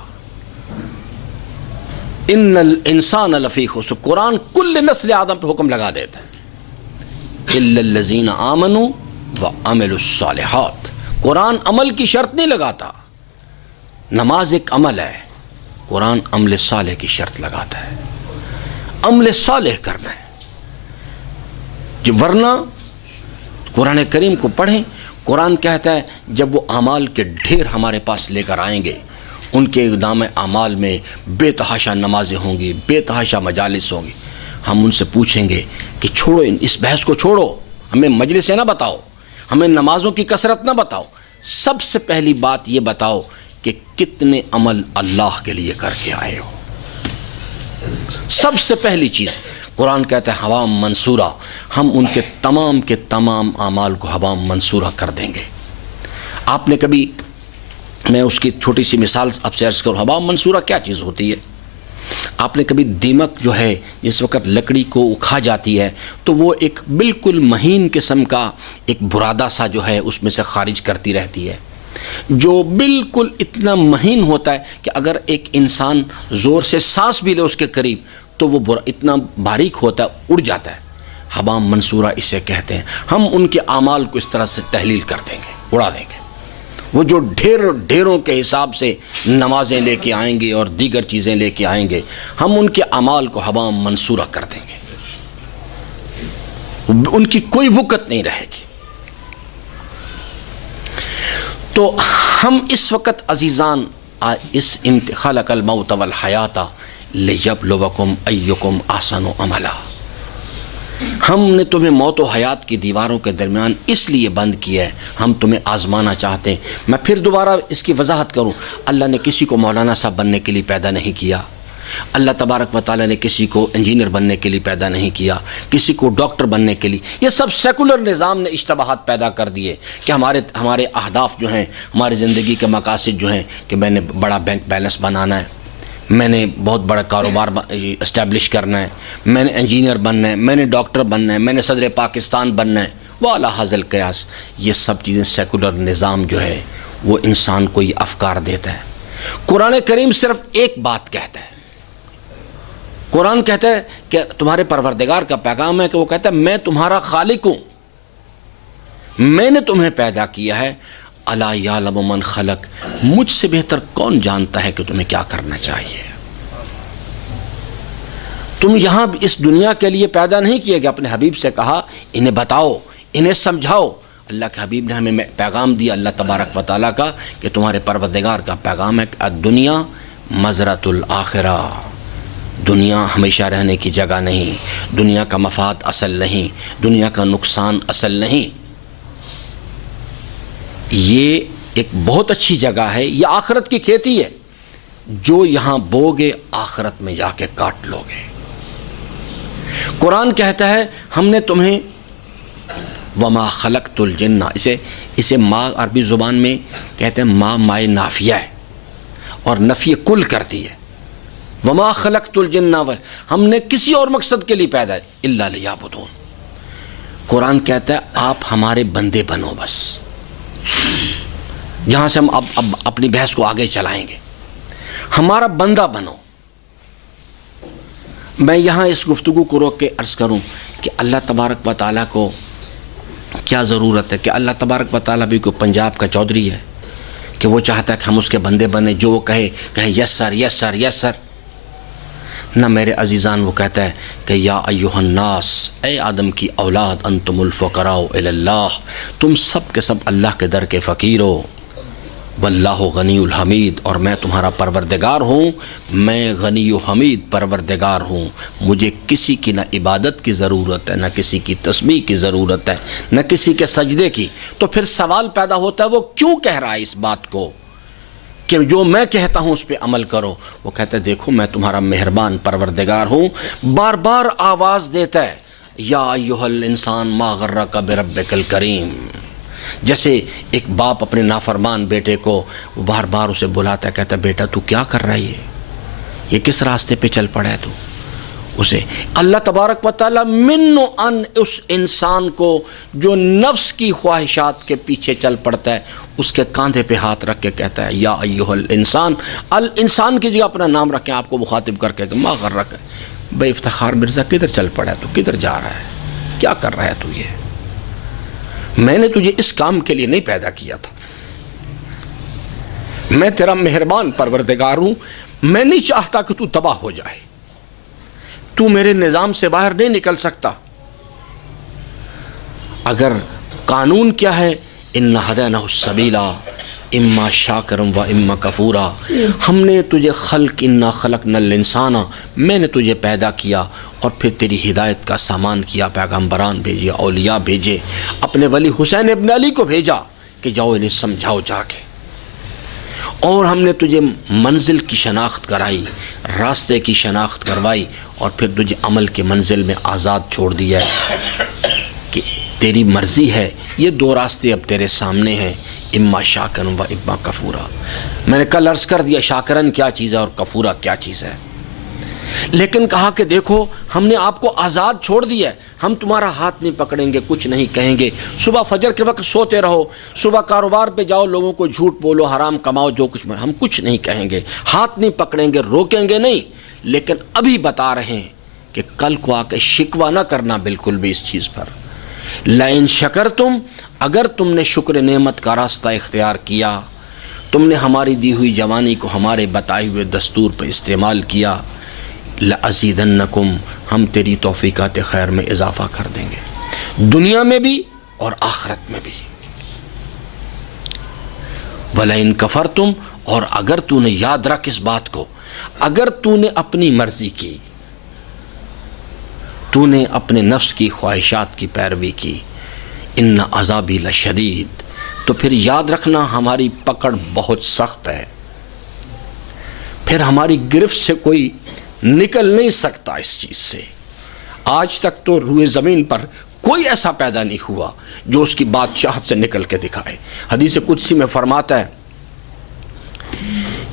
ان الانسان لفی خسر، قرآن کل نسل آدم پہ حکم لگا دیتا ہے، الا الذین آمنوا وعملوا الصالحات۔ قرآن عمل کی شرط نہیں لگاتا، نماز ایک عمل ہے، قرآن عمل صالح کی شرط لگاتا ہے، عمل صالح کرنا ہے۔ ورنہ قرآن کریم کو پڑھیں، قرآن کہتا ہے جب وہ اعمال کے ڈھیر ہمارے پاس لے کر آئیں گے، ان کے نام اعمال میں بے تحاشا نمازیں ہوں گی، بے تحاشا مجالس ہوں گی، ہم ان سے پوچھیں گے کہ چھوڑو اس بحث کو، چھوڑو، ہمیں مجلسیں نہ بتاؤ، ہمیں نمازوں کی کثرت نہ بتاؤ، سب سے پہلی بات یہ بتاؤ کہ کتنے عمل اللہ کے لیے کر کے آئے ہو۔ سب سے پہلی چیز قرآن کہتا ہے حوام منصورہ، ہم ان کے تمام اعمال کو حوام منصورہ کر دیں گے۔ آپ نے کبھی، میں اس کی چھوٹی سی مثال اب سے عرض کروں، حوام منصورہ کیا چیز ہوتی ہے؟ آپ نے کبھی دیمک جو ہے جس وقت لکڑی کو کھا جاتی ہے تو وہ ایک بالکل مہین قسم کا ایک برادہ سا جو ہے اس میں سے خارج کرتی رہتی ہے، جو بالکل اتنا مہین ہوتا ہے کہ اگر ایک انسان زور سے سانس بھی لے اس کے قریب تو وہ اتنا باریک ہوتا ہے، اڑ جاتا ہے۔ حوام منصورہ اسے کہتے ہیں۔ ہم ان کے اعمال کو اس طرح سے تحلیل کر دیں گے، اڑا دیں گے۔ وہ جو ڈھیروں کے حساب سے نمازیں لے کے آئیں گے اور دیگر چیزیں لے کے آئیں گے، ہم ان کے اعمال کو حوام منصورہ کر دیں گے، ان کی کوئی وقت نہیں رہے گی۔ تو ہم اس وقت عزیزان اس خلق الموت والحیات لیبلوکم ایکم احسن عملا، ہم نے تمہیں موت و حیات کی دیواروں کے درمیان اس لیے بند کیا ہے، ہم تمہیں آزمانا چاہتے ہیں۔ میں پھر دوبارہ اس کی وضاحت کروں، اللہ نے کسی کو مولانا صاحب بننے کے لیے پیدا نہیں کیا، اللہ تبارک و تعالیٰ نے کسی کو انجینئر بننے کے لیے پیدا نہیں کیا، کسی کو ڈاکٹر بننے کے لیے۔ یہ سب سیکولر نظام نے اشتباہات پیدا کر دیے کہ ہمارے اہداف جو ہیں، ہماری زندگی کے مقاصد جو ہیں کہ میں نے بڑا بینک بیلنس بنانا ہے، میں نے بہت بڑا کاروبار اسٹیبلش کرنا ہے، میں نے انجینئر بننا ہے، میں نے ڈاکٹر بننا ہے، میں نے صدر پاکستان بننا ہے، وعلی ھذا القیاس۔ یہ سب چیزیں سیکولر نظام جو ہے وہ انسان کو یہ افکار دیتا ہے۔ قرآن کریم صرف ایک بات کہتا ہے، قرآن کہتا ہے کہ تمہارے پروردگار کا پیغام ہے کہ وہ کہتا ہے میں تمہارا خالق ہوں، میں نے تمہیں پیدا کیا ہے، الا یعلم من خلق، مجھ سے بہتر کون جانتا ہے کہ تمہیں کیا کرنا چاہیے۔ تم یہاں اس دنیا کے لیے پیدا نہیں کیے گئے، اپنے حبیب سے کہا انہیں بتاؤ، انہیں سمجھاؤ۔ اللہ کے حبیب نے ہمیں پیغام دیا اللہ تبارک و تعالیٰ کا کہ تمہارے پروردگار کا پیغام ہے کہ الدنیا مزرعۃ الآخرہ، دنیا ہمیشہ رہنے کی جگہ نہیں، دنیا کا مفاد اصل نہیں، دنیا کا نقصان اصل نہیں، یہ ایک بہت اچھی جگہ ہے، یہ آخرت کی کھیتی ہے، جو یہاں بوگے آخرت میں جا کے کاٹ لوگے۔ قرآن کہتا ہے ہم نے تمہیں وما خلقت الجن، اسے ما عربی زبان میں کہتے ہیں ما مائے نافیہ ہے اور نفی کل کرتی ہے۔ وما خلقت الجن، ہم نے کسی اور مقصد کے لیے پیدا ہے الا لیعبدون۔ قرآن کہتا ہے آپ ہمارے بندے بنو، بس جہاں سے ہم اب اپنی بحث کو آگے چلائیں گے، ہمارا بندہ بنو۔ میں یہاں اس گفتگو کو روک کے عرض کروں کہ اللہ تبارک و تعالیٰ کو کیا ضرورت ہے کہ اللہ تبارک و تعالیٰ بھی کوئی پنجاب کا چودھری ہے کہ وہ چاہتا ہے کہ ہم اس کے بندے بنیں، جو وہ کہے یس سر یس سر یس سر۔ نہ میرے عزیزان، وہ کہتا ہے کہ یا ایھا الناس، اے آدم کی اولاد، انتم الفقراء الی اللہ، تم سب کے سب اللہ کے در کے فقیر ہو، واللہ غنی الحمید، اور میں تمہارا پروردگار ہوں، میں غنی و حمید پروردگار ہوں، مجھے کسی کی نہ عبادت کی ضرورت ہے، نہ کسی کی تسبیح کی ضرورت ہے، نہ کسی کے سجدے کی۔ تو پھر سوال پیدا ہوتا ہے وہ کیوں کہہ رہا ہے اس بات کو کہ جو میں کہتا ہوں اس پہ عمل کرو؟ وہ کہتا ہے دیکھو میں تمہارا مہربان پروردگار ہوں، بار بار آواز دیتا ہے یا ایھا الانسان ما غرک بربک الکریم، جیسے ایک باپ اپنے نافرمان بیٹے کو بار بار اسے بلاتا ہے، کہتا ہے بیٹا تو کیا کر رہا ہے، یہ کس راستے پہ چل پڑا ہے تو؟ اسے اللہ تبارک و تعالیٰ منو ان اس انسان کو جو نفس کی خواہشات کے پیچھے چل پڑتا ہے اس کے کاندھے پہ ہاتھ رکھ کے کہتا ہے یا ایھا الانسان، الانسان کی جگہ اپنا نام رکھیں آپ کو مخاطب کر کے ما غرک، بے افتخار مرزا کدھر چل پڑا ہے تو، کدھر جا رہا ہے، کیا کر رہا ہے تو؟ یہ میں نے تجھے اس کام کے لیے نہیں پیدا کیا تھا، میں تیرا مہربان پروردگار ہوں، میں نہیں چاہتا کہ تو تباہ ہو جائے، تو میرے نظام سے باہر نہیں نکل سکتا۔ اگر قانون کیا ہے، ان ہدینہ السبیل اما شاکرا و اما کفورا، ہم نے تجھے خلق انا خلقنا الانسان، میں نے تجھے پیدا کیا اور پھر تیری ہدایت کا سامان کیا، پیغمبران بھیجے، اولیاء بھیجے، اپنے ولی حسین ابن علی کو بھیجا کہ جاؤ انہیں سمجھاؤ جا کے، اور ہم نے تجھے منزل کی شناخت کرائی، راستے کی شناخت کروائی، اور پھر تجھے عمل کے منزل میں آزاد چھوڑ دیا ہے کہ تیری مرضی ہے، یہ دو راستے اب تیرے سامنے ہیں، اما شاکرن و اما کفورا۔ میں نے کل عرض کر دیا شاکرن کیا چیز ہے اور کفورا کیا چیز ہے، لیکن کہا کہ دیکھو ہم نے آپ کو آزاد چھوڑ دیا ہے، ہم تمہارا ہاتھ نہیں پکڑیں گے، کچھ نہیں کہیں گے، صبح فجر کے وقت سوتے رہو، صبح کاروبار پہ جاؤ، لوگوں کو جھوٹ بولو، حرام کماؤ، جو کچھ، ہم کچھ نہیں کہیں گے، ہاتھ نہیں پکڑیں گے، روکیں گے نہیں، لیکن ابھی بتا رہے ہیں کہ کل کو آ کے شکوہ نہ کرنا بالکل بھی اس چیز پر۔ لئن شکرتم، اگر تم نے شکر نعمت کا راستہ اختیار کیا، تم نے ہماری دی ہوئی جوانی کو ہمارے بتائے ہوئے دستور پہ استعمال کیا، لَأَزِيدَنَّكُمْ، ہم تیری توفیقات خیر میں اضافہ کر دیں گے، دنیا میں بھی اور آخرت میں بھی۔ وَلَئِن كَفَرْتُمْ، اور اگر تو نے، یاد رکھ اس بات کو، اگر تو نے اپنی مرضی کی، تو نے اپنے نفس کی خواہشات کی پیروی کی، ان عذابی لشدید، تو پھر یاد رکھنا ہماری پکڑ بہت سخت ہے، پھر ہماری گرفت سے کوئی نکل نہیں سکتا اس چیز سے۔ آج تک تو روئے زمین پر کوئی ایسا پیدا نہیں ہوا جو اس کی بادشاہت سے نکل کے دکھائے۔ حدیث قدسی میں فرماتا ہے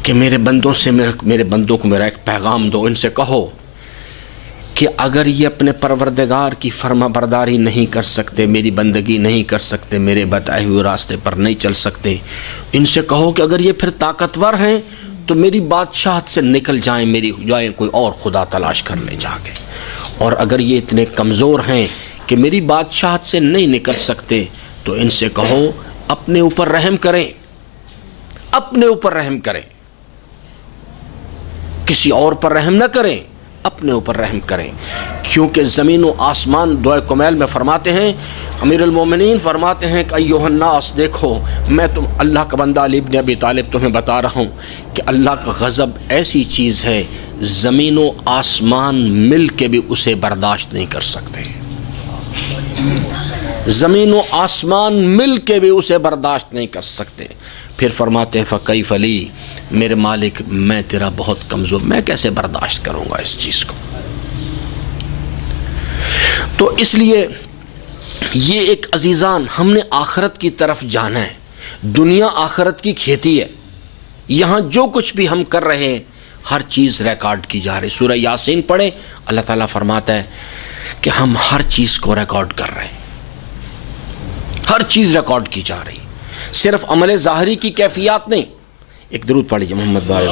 کہ میرے بندوں سے، میرے بندوں کو میرا ایک پیغام دو، ان سے کہو کہ اگر یہ اپنے پروردگار کی فرما برداری نہیں کر سکتے، میری بندگی نہیں کر سکتے، میرے بتائے ہوئے راستے پر نہیں چل سکتے، ان سے کہو کہ اگر یہ پھر طاقتور ہیں تو میری بادشاہت سے نکل جائیں، میری جائیں کوئی اور خدا تلاش کر لیں جا کے، اور اگر یہ اتنے کمزور ہیں کہ میری بادشاہت سے نہیں نکل سکتے تو ان سے کہو اپنے اوپر رحم کریں، اپنے اوپر رحم کریں، کسی اور پر رحم نہ کریں، اپنے اوپر رحم کریں، کیونکہ زمین و آسمان، دعائے کمیل میں فرماتے ہیں، امیر المومنین فرماتے ہیں کہ ایھا الناس، دیکھو میں تم اللہ کا بندہ علی بن ابی طالب تمہیں بتا رہا ہوں کہ اللہ کا غضب ایسی چیز ہے زمین و آسمان مل کے بھی اسے برداشت نہیں کر سکتے، زمین و آسمان مل کے بھی اسے برداشت نہیں کر سکتے۔ پھر فرماتے ہیں فکیف لی، میرے مالک میں تیرا بہت کمزور، میں کیسے برداشت کروں گا اس چیز کو؟ تو اس لیے یہ ایک عزیزان، ہم نے آخرت کی طرف جانا ہے، دنیا آخرت کی کھیتی ہے، یہاں جو کچھ بھی ہم کر رہے ہیں ہر چیز ریکارڈ کی جا رہی۔ سورہ یاسین پڑھیں، اللہ تعالیٰ فرماتا ہے کہ ہم ہر چیز کو ریکارڈ کر رہے ہیں، ہر چیز ریکارڈ کی جا رہی، صرف عمل ظاہری کی کیفیات نہیں۔ ایک درود پڑھ لیجیے محمد وآلہ۔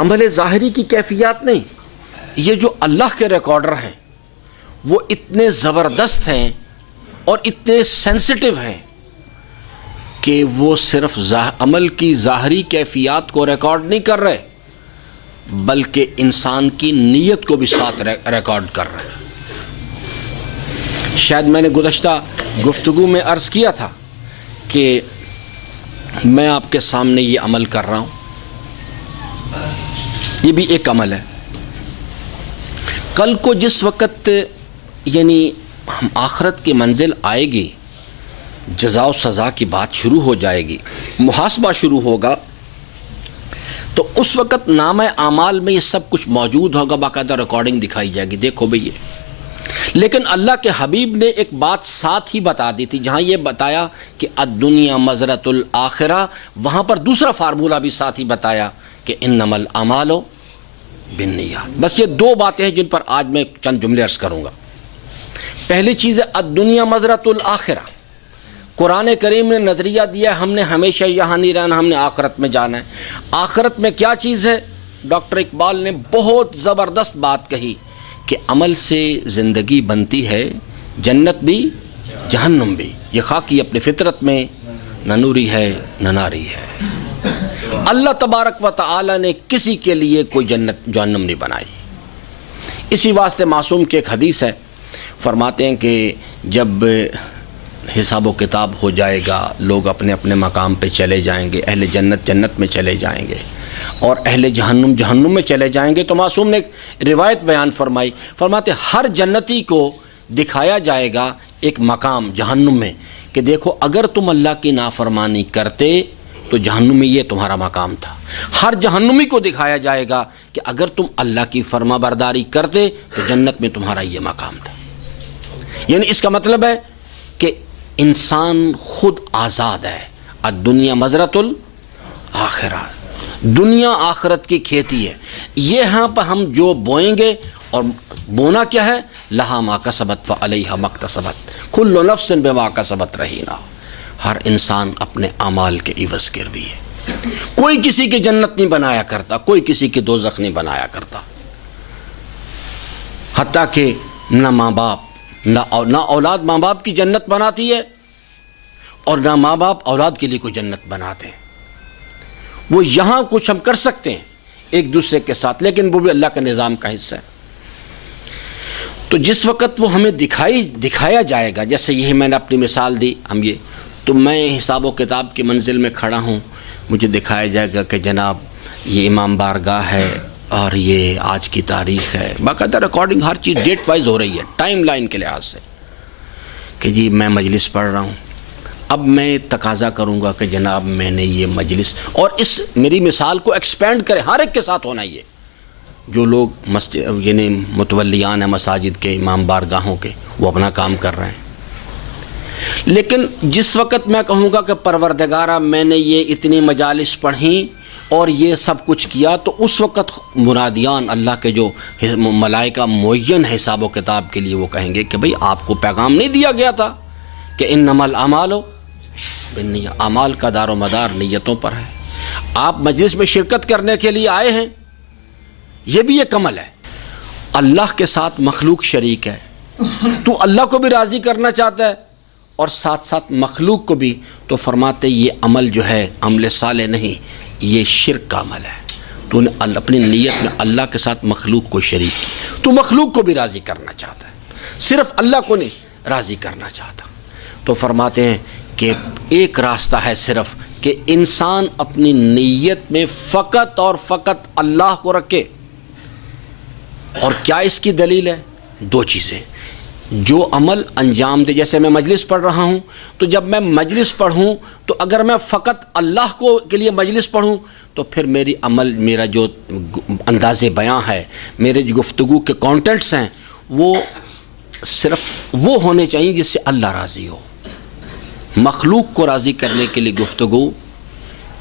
عمل ظاہری کی کیفیات نہیں، یہ جو اللہ کے ریکارڈر ہیں وہ اتنے زبردست ہیں اور اتنے سینسٹیو ہیں کہ وہ صرف عمل کی ظاہری کیفیات کو ریکارڈ نہیں کر رہے بلکہ انسان کی نیت کو بھی ساتھ ریکارڈ کر رہے ہیں۔ شاید میں نے گزشتہ گفتگو میں عرض کیا تھا کہ میں آپ کے سامنے یہ عمل کر رہا ہوں، یہ بھی ایک عمل ہے۔ کل کو جس وقت یعنی ہم آخرت کی منزل آئے گی، جزا و سزا کی بات شروع ہو جائے گی، محاسبہ شروع ہوگا، تو اس وقت نامہ اعمال میں یہ سب کچھ موجود ہوگا، باقاعدہ ریکارڈنگ دکھائی جائے گی، دیکھو بھئی یہ۔ لیکن اللہ کے حبیب نے ایک بات ساتھ ہی بتا دی تھی، جہاں یہ بتایا کہ الدنیا مزرعۃ الآخرہ، وہاں پر دوسرا فارمولہ بھی ساتھ ہی بتایا کہ انما الاعمال بالنیات۔ بس یہ دو باتیں ہیں جن پر آج میں چند جملے عرض کروں گا۔ پہلی چیز ہے الدنیا مزرعۃ الآخرہ۔ قرآن کریم نے نظریہ دیا ہے ہم نے ہمیشہ یہاں نہیں رہنا، ہم نے آخرت میں جانا ہے۔ آخرت میں کیا چیز ہے؟ ڈاکٹر اقبال نے بہت زبردست بات کہی کہ عمل سے زندگی بنتی ہے، جنت بھی جہنم بھی، یہ خاکی اپنی فطرت میں نہ نوری ہے نہ ناری ہے۔ اللہ تبارک و تعالی نے کسی کے لیے کوئی جنت جہنم نہیں بنائی۔ اسی واسطے معصوم کی ایک حدیث ہے، فرماتے ہیں کہ جب حساب و کتاب ہو جائے گا، لوگ اپنے اپنے مقام پہ چلے جائیں گے، اہل جنت جنت میں چلے جائیں گے اور اہل جہنم جہنم میں چلے جائیں گے، تو معصوم نے ایک روایت بیان فرمائی، فرماتے ہر جنتی کو دکھایا جائے گا ایک مقام جہنم میں کہ دیکھو اگر تم اللہ کی نافرمانی کرتے تو جہنم میں یہ تمہارا مقام تھا۔ ہر جہنمی کو دکھایا جائے گا کہ اگر تم اللہ کی فرما برداری کرتے تو جنت میں تمہارا یہ مقام تھا۔ یعنی اس کا مطلب ہے کہ انسان خود آزاد ہے۔ الدنیا مزرعۃ الآخرہ، دنیا آخرت کی کھیتی ہے۔ یہاں پر ہم جو بوئیں گے، اور بونا کیا ہے؟ لہا ما کسبت وعلیہا ما اکتسبت، کل نفس بما کسبت رہینہ۔ ہر انسان اپنے اعمال کے عوض گر بھی ہے۔ کوئی کسی کی جنت نہیں بنایا کرتا، کوئی کسی کی دوزخ نہیں بنایا کرتا، حتیٰ کہ نہ ماں باپ نہ اولاد ماں باپ کی جنت بناتی ہے، اور نہ ماں باپ اولاد کے لیے کوئی جنت بناتے ہیں۔ وہ یہاں کچھ ہم کر سکتے ہیں ایک دوسرے کے ساتھ، لیکن وہ بھی اللہ کے نظام کا حصہ ہے۔ تو جس وقت وہ ہمیں دکھایا جائے گا، جیسے یہی میں نے اپنی مثال دی، ہم یہ تو میں حساب و کتاب کی منزل میں کھڑا ہوں، مجھے دکھایا جائے گا کہ جناب یہ امام بارگاہ ہے اور یہ آج کی تاریخ ہے، باقاعدہ ریکارڈنگ ہر چیز ڈیٹ وائز ہو رہی ہے ٹائم لائن کے لحاظ سے، کہ جی میں مجلس پڑھ رہا ہوں۔ اب میں تقاضا کروں گا کہ جناب میں نے یہ مجلس، اور اس میری مثال کو ایکسپینڈ کرے، ہر ایک کے ساتھ ہونا یہ، جو لوگ مسجد یعنی متولیان ہیں مساجد کے، امام بارگاہوں کے، وہ اپنا کام کر رہے ہیں۔ لیکن جس وقت میں کہوں گا کہ پروردگارہ میں نے یہ اتنی مجالس پڑھیں اور یہ سب کچھ کیا، تو اس وقت منادیان اللہ کے جو ملائکہ معین حساب و کتاب کے لیے وہ کہیں گے کہ بھئی آپ کو پیغام نہیں دیا گیا تھا کہ انما الاعمال بالنیات، اعمال کا دار و مدار نیتوں پر ہے، آپ مجلس میں شرکت کرنے کے لیے آئے ہیں، یہ بھی ایک عمل ہے۔ اللہ کے ساتھ مخلوق شریک ہے، تو اللہ کو بھی راضی کرنا چاہتا ہے اور ساتھ ساتھ مخلوق کو بھی، تو فرماتے یہ عمل جو ہے عمل صالح نہیں، یہ شرک کا عمل ہے۔ تو نے اپنی نیت میں اللہ کے ساتھ مخلوق کو شریک کی، تو مخلوق کو بھی راضی کرنا چاہتا ہے، صرف اللہ کو نہیں راضی کرنا چاہتا۔ تو فرماتے ہیں کہ ایک راستہ ہے صرف کہ انسان اپنی نیت میں فقط اور فقط اللہ کو رکھے۔ اور کیا اس کی دلیل ہے؟ دو چیزیں، جو عمل انجام دے، جیسے میں مجلس پڑھ رہا ہوں، تو جب میں مجلس پڑھوں تو اگر میں فقط اللہ کو کے لیے مجلس پڑھوں تو پھر میری عمل، میرا جو انداز بیان ہے، میرے جو گفتگو کے کانٹینٹس ہیں، وہ صرف وہ ہونے چاہیے جس سے اللہ راضی ہو، مخلوق کو راضی کرنے کے لیے گفتگو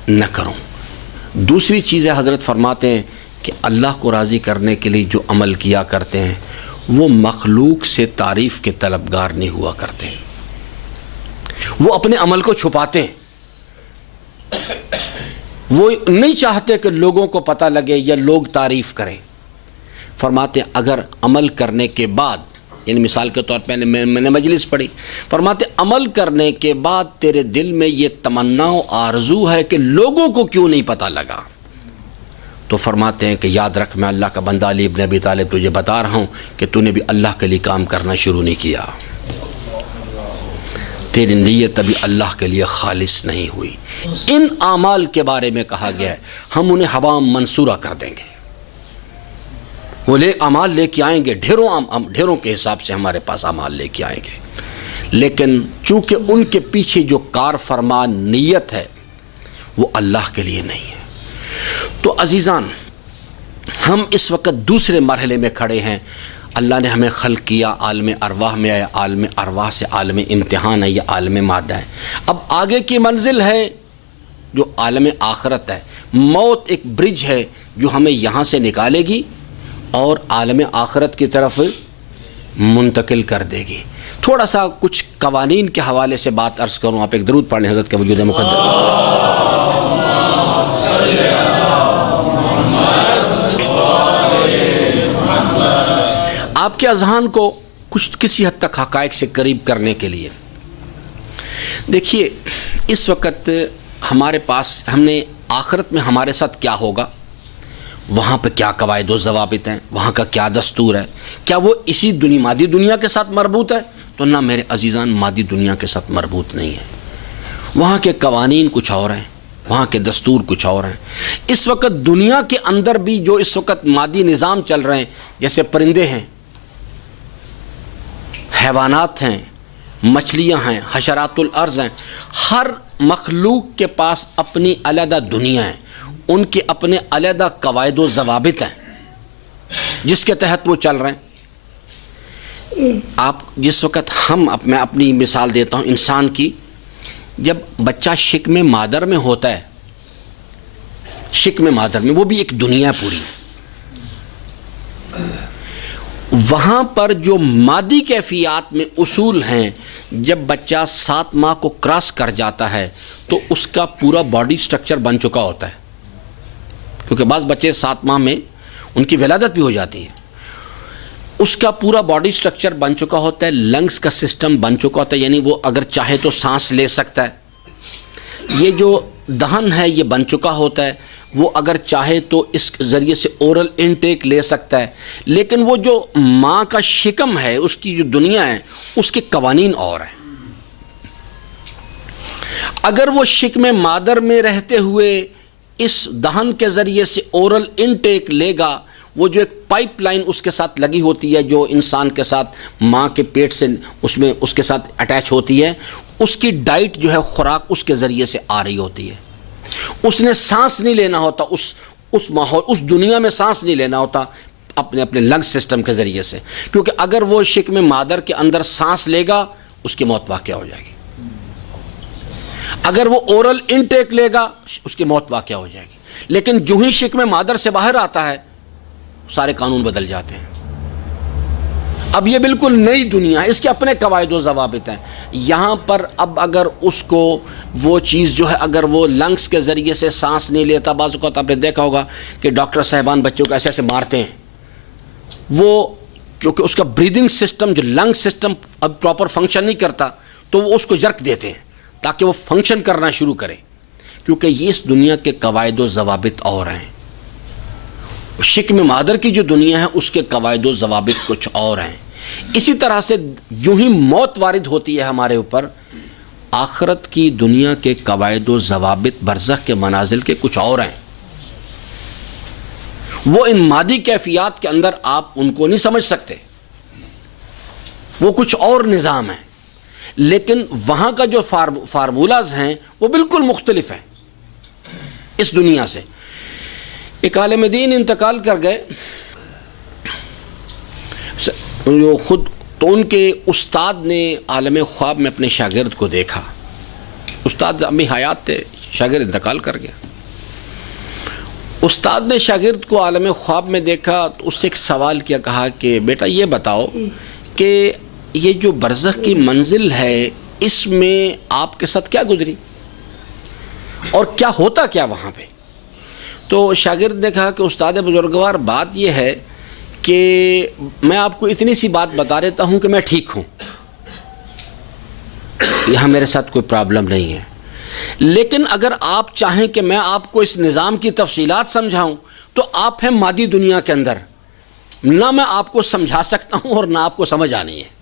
نہ کروں۔ دوسری چیز ہے، حضرت فرماتے ہیں کہ اللہ کو راضی کرنے کے لیے جو عمل کیا کرتے ہیں وہ مخلوق سے تعریف کے طلبگار نہیں ہوا کرتے، وہ اپنے عمل کو چھپاتے ہیں، وہ نہیں چاہتے کہ لوگوں کو پتہ لگے یا لوگ تعریف کریں۔ فرماتے ہیں اگر عمل کرنے کے بعد، یعنی مثال کے طور پہ میں نے مجلس پڑھی، فرماتے عمل کرنے کے بعد تیرے دل میں یہ تمنا و آرزو ہے کہ لوگوں کو کیوں نہیں پتہ لگا، تو فرماتے ہیں کہ یاد رکھ میں اللہ کا بندہ علی ابن ابی طالب تجھے بتا رہا ہوں کہ تو نے بھی اللہ کے لیے کام کرنا شروع نہیں کیا۔ تیری نیت ابھی اللہ کے لیے خالص نہیں ہوئی. ان اعمال کے بارے میں کہا گیا ہے ہم انہیں ہوا منصورہ کر دیں گے. وہ اعمال لے کے آئیں گے، ڈھیروں کے حساب سے ہمارے پاس اعمال لے کے آئیں گے، لیکن چونکہ ان کے پیچھے جو کار فرما نیت ہے وہ اللہ کے لیے نہیں ہے. تو عزیزان، ہم اس وقت دوسرے مرحلے میں کھڑے ہیں. اللہ نے ہمیں خلق کیا، عالم ارواح میں آیا، عالم ارواح سے عالم امتحان ہے، یہ عالم مادہ ہے. اب آگے کی منزل ہے جو عالم آخرت ہے. موت ایک برج ہے جو ہمیں یہاں سے نکالے گی اور عالم آخرت کی طرف منتقل کر دے گی. تھوڑا سا کچھ قوانین کے حوالے سے بات عرض کروں. آپ ایک درود پڑھ لیں حضرت کے وجود مقدس. آپ کے اذہان کو کچھ کسی حد تک حقائق سے قریب کرنے کے لیے دیکھیے، اس وقت ہمارے پاس ہم نے آخرت میں ہمارے ساتھ کیا ہوگا، وہاں پہ کیا قواعد و ضوابط ہیں، وہاں کا کیا دستور ہے، کیا وہ اسی مادی دنیا کے ساتھ مربوط ہے؟ تو نہ میرے عزیزان، مادی دنیا کے ساتھ مربوط نہیں ہے. وہاں کے قوانین کچھ اور ہیں، وہاں کے دستور کچھ اور ہیں. اس وقت دنیا کے اندر بھی جو اس وقت مادی نظام چل رہے ہیں، جیسے پرندے ہیں، حیوانات ہیں، مچھلیاں ہیں، حشرات الارض ہیں، ہر مخلوق کے پاس اپنی علیحدہ دنیا ہے، ان کے اپنے علیحدہ قواعد و ضوابط ہیں جس کے تحت وہ چل رہے ہیں. آپ جس وقت میں اپنی مثال دیتا ہوں انسان کی، جب بچہ شکم مادر میں ہوتا ہے، شکم مادر میں، وہ بھی ایک دنیا پوری، وہاں پر جو مادی کیفیات میں اصول ہیں، جب بچہ 7 ماہ کو کراس کر جاتا ہے تو اس کا پورا باڈی سٹرکچر بن چکا ہوتا ہے. کیونکہ بعض بچے 7 ماہ میں ان کی ولادت بھی ہو جاتی ہے. اس کا پورا باڈی سٹرکچر بن چکا ہوتا ہے، لنگز کا سسٹم بن چکا ہوتا ہے، یعنی وہ اگر چاہے تو سانس لے سکتا ہے. یہ جو دہن ہے یہ بن چکا ہوتا ہے، وہ اگر چاہے تو اس ذریعے سے اورل انٹیک لے سکتا ہے. لیکن وہ جو ماں کا شکم ہے، اس کی جو دنیا ہے، اس کے قوانین اور ہیں. اگر وہ شکم مادر میں رہتے ہوئے اس دہن کے ذریعے سے اورل انٹیک لے گا، وہ جو ایک پائپ لائن اس کے ساتھ لگی ہوتی ہے جو انسان کے ساتھ ماں کے پیٹ سے اس کے ساتھ اٹیچ ہوتی ہے، اس کی ڈائٹ جو ہے، خوراک اس کے ذریعے سے آ رہی ہوتی ہے. اس نے سانس نہیں لینا ہوتا، اس ماحول، اس دنیا میں سانس نہیں لینا ہوتا اپنے لنگ سسٹم کے ذریعے سے. کیونکہ اگر وہ شکم مادر کے اندر سانس لے گا، اس کی موت واقع ہو جائے گی. اگر وہ اورل انٹیک لے گا، اس کی موت واقع ہو جائے گی. لیکن جو ہی شکم مادر سے باہر آتا ہے، سارے قانون بدل جاتے ہیں. اب یہ بالکل نئی دنیا ہے، اس کے اپنے قواعد و ضوابط ہیں. یہاں پر اب اگر اس کو وہ چیز جو ہے، اگر وہ لنگس کے ذریعے سے سانس نہیں لیتا، بعض اوقات آپ نے دیکھا ہوگا کہ ڈاکٹر صاحبان بچوں کو ایسے ایسے مارتے ہیں، وہ کیونکہ اس کا بریدنگ سسٹم، جو لنگ سسٹم اب پراپر فنکشن نہیں کرتا، تو وہ اس کو جرک دیتے ہیں تاکہ وہ فنکشن کرنا شروع کرے. کیونکہ یہ اس دنیا کے قواعد و ضوابط اور ہیں. شکم مادر کی جو دنیا ہے، اس کے قواعد و ضوابط کچھ اور ہیں. اسی طرح سے جو ہی موت وارد ہوتی ہے ہمارے اوپر، آخرت کی دنیا کے قواعد و ضوابط برزخ کے منازل کے کچھ اور ہیں. وہ ان مادی کیفیات کے اندر آپ ان کو نہیں سمجھ سکتے، وہ کچھ اور نظام ہے. لیکن وہاں کا جو فارمولاز ہیں وہ بالکل مختلف ہیں اس دنیا سے. ایک عالم دین انتقال کر گئے، جو خود تو ان کے استاد نے عالم خواب میں اپنے شاگرد کو دیکھا. استاد ابھی حیات تھے، شاگرد انتقال کر گیا. استاد نے شاگرد کو عالم خواب میں دیکھا تو اس سے ایک سوال کیا، کہا کہ بیٹا یہ بتاؤ کہ یہ جو برزخ کی منزل ہے، اس میں آپ کے ساتھ کیا گزری اور کیا ہوتا کیا وہاں پہ؟ تو شاگرد نے کہا کہ استاد بزرگوار، بات یہ ہے کہ میں آپ کو اتنی سی بات بتا دیتا ہوں کہ میں ٹھیک ہوں، یہاں میرے ساتھ کوئی پرابلم نہیں ہے. لیکن اگر آپ چاہیں کہ میں آپ کو اس نظام کی تفصیلات سمجھاؤں تو آپ ہیں مادی دنیا کے اندر، نہ میں آپ کو سمجھا سکتا ہوں اور نہ آپ کو سمجھ آنی ہے.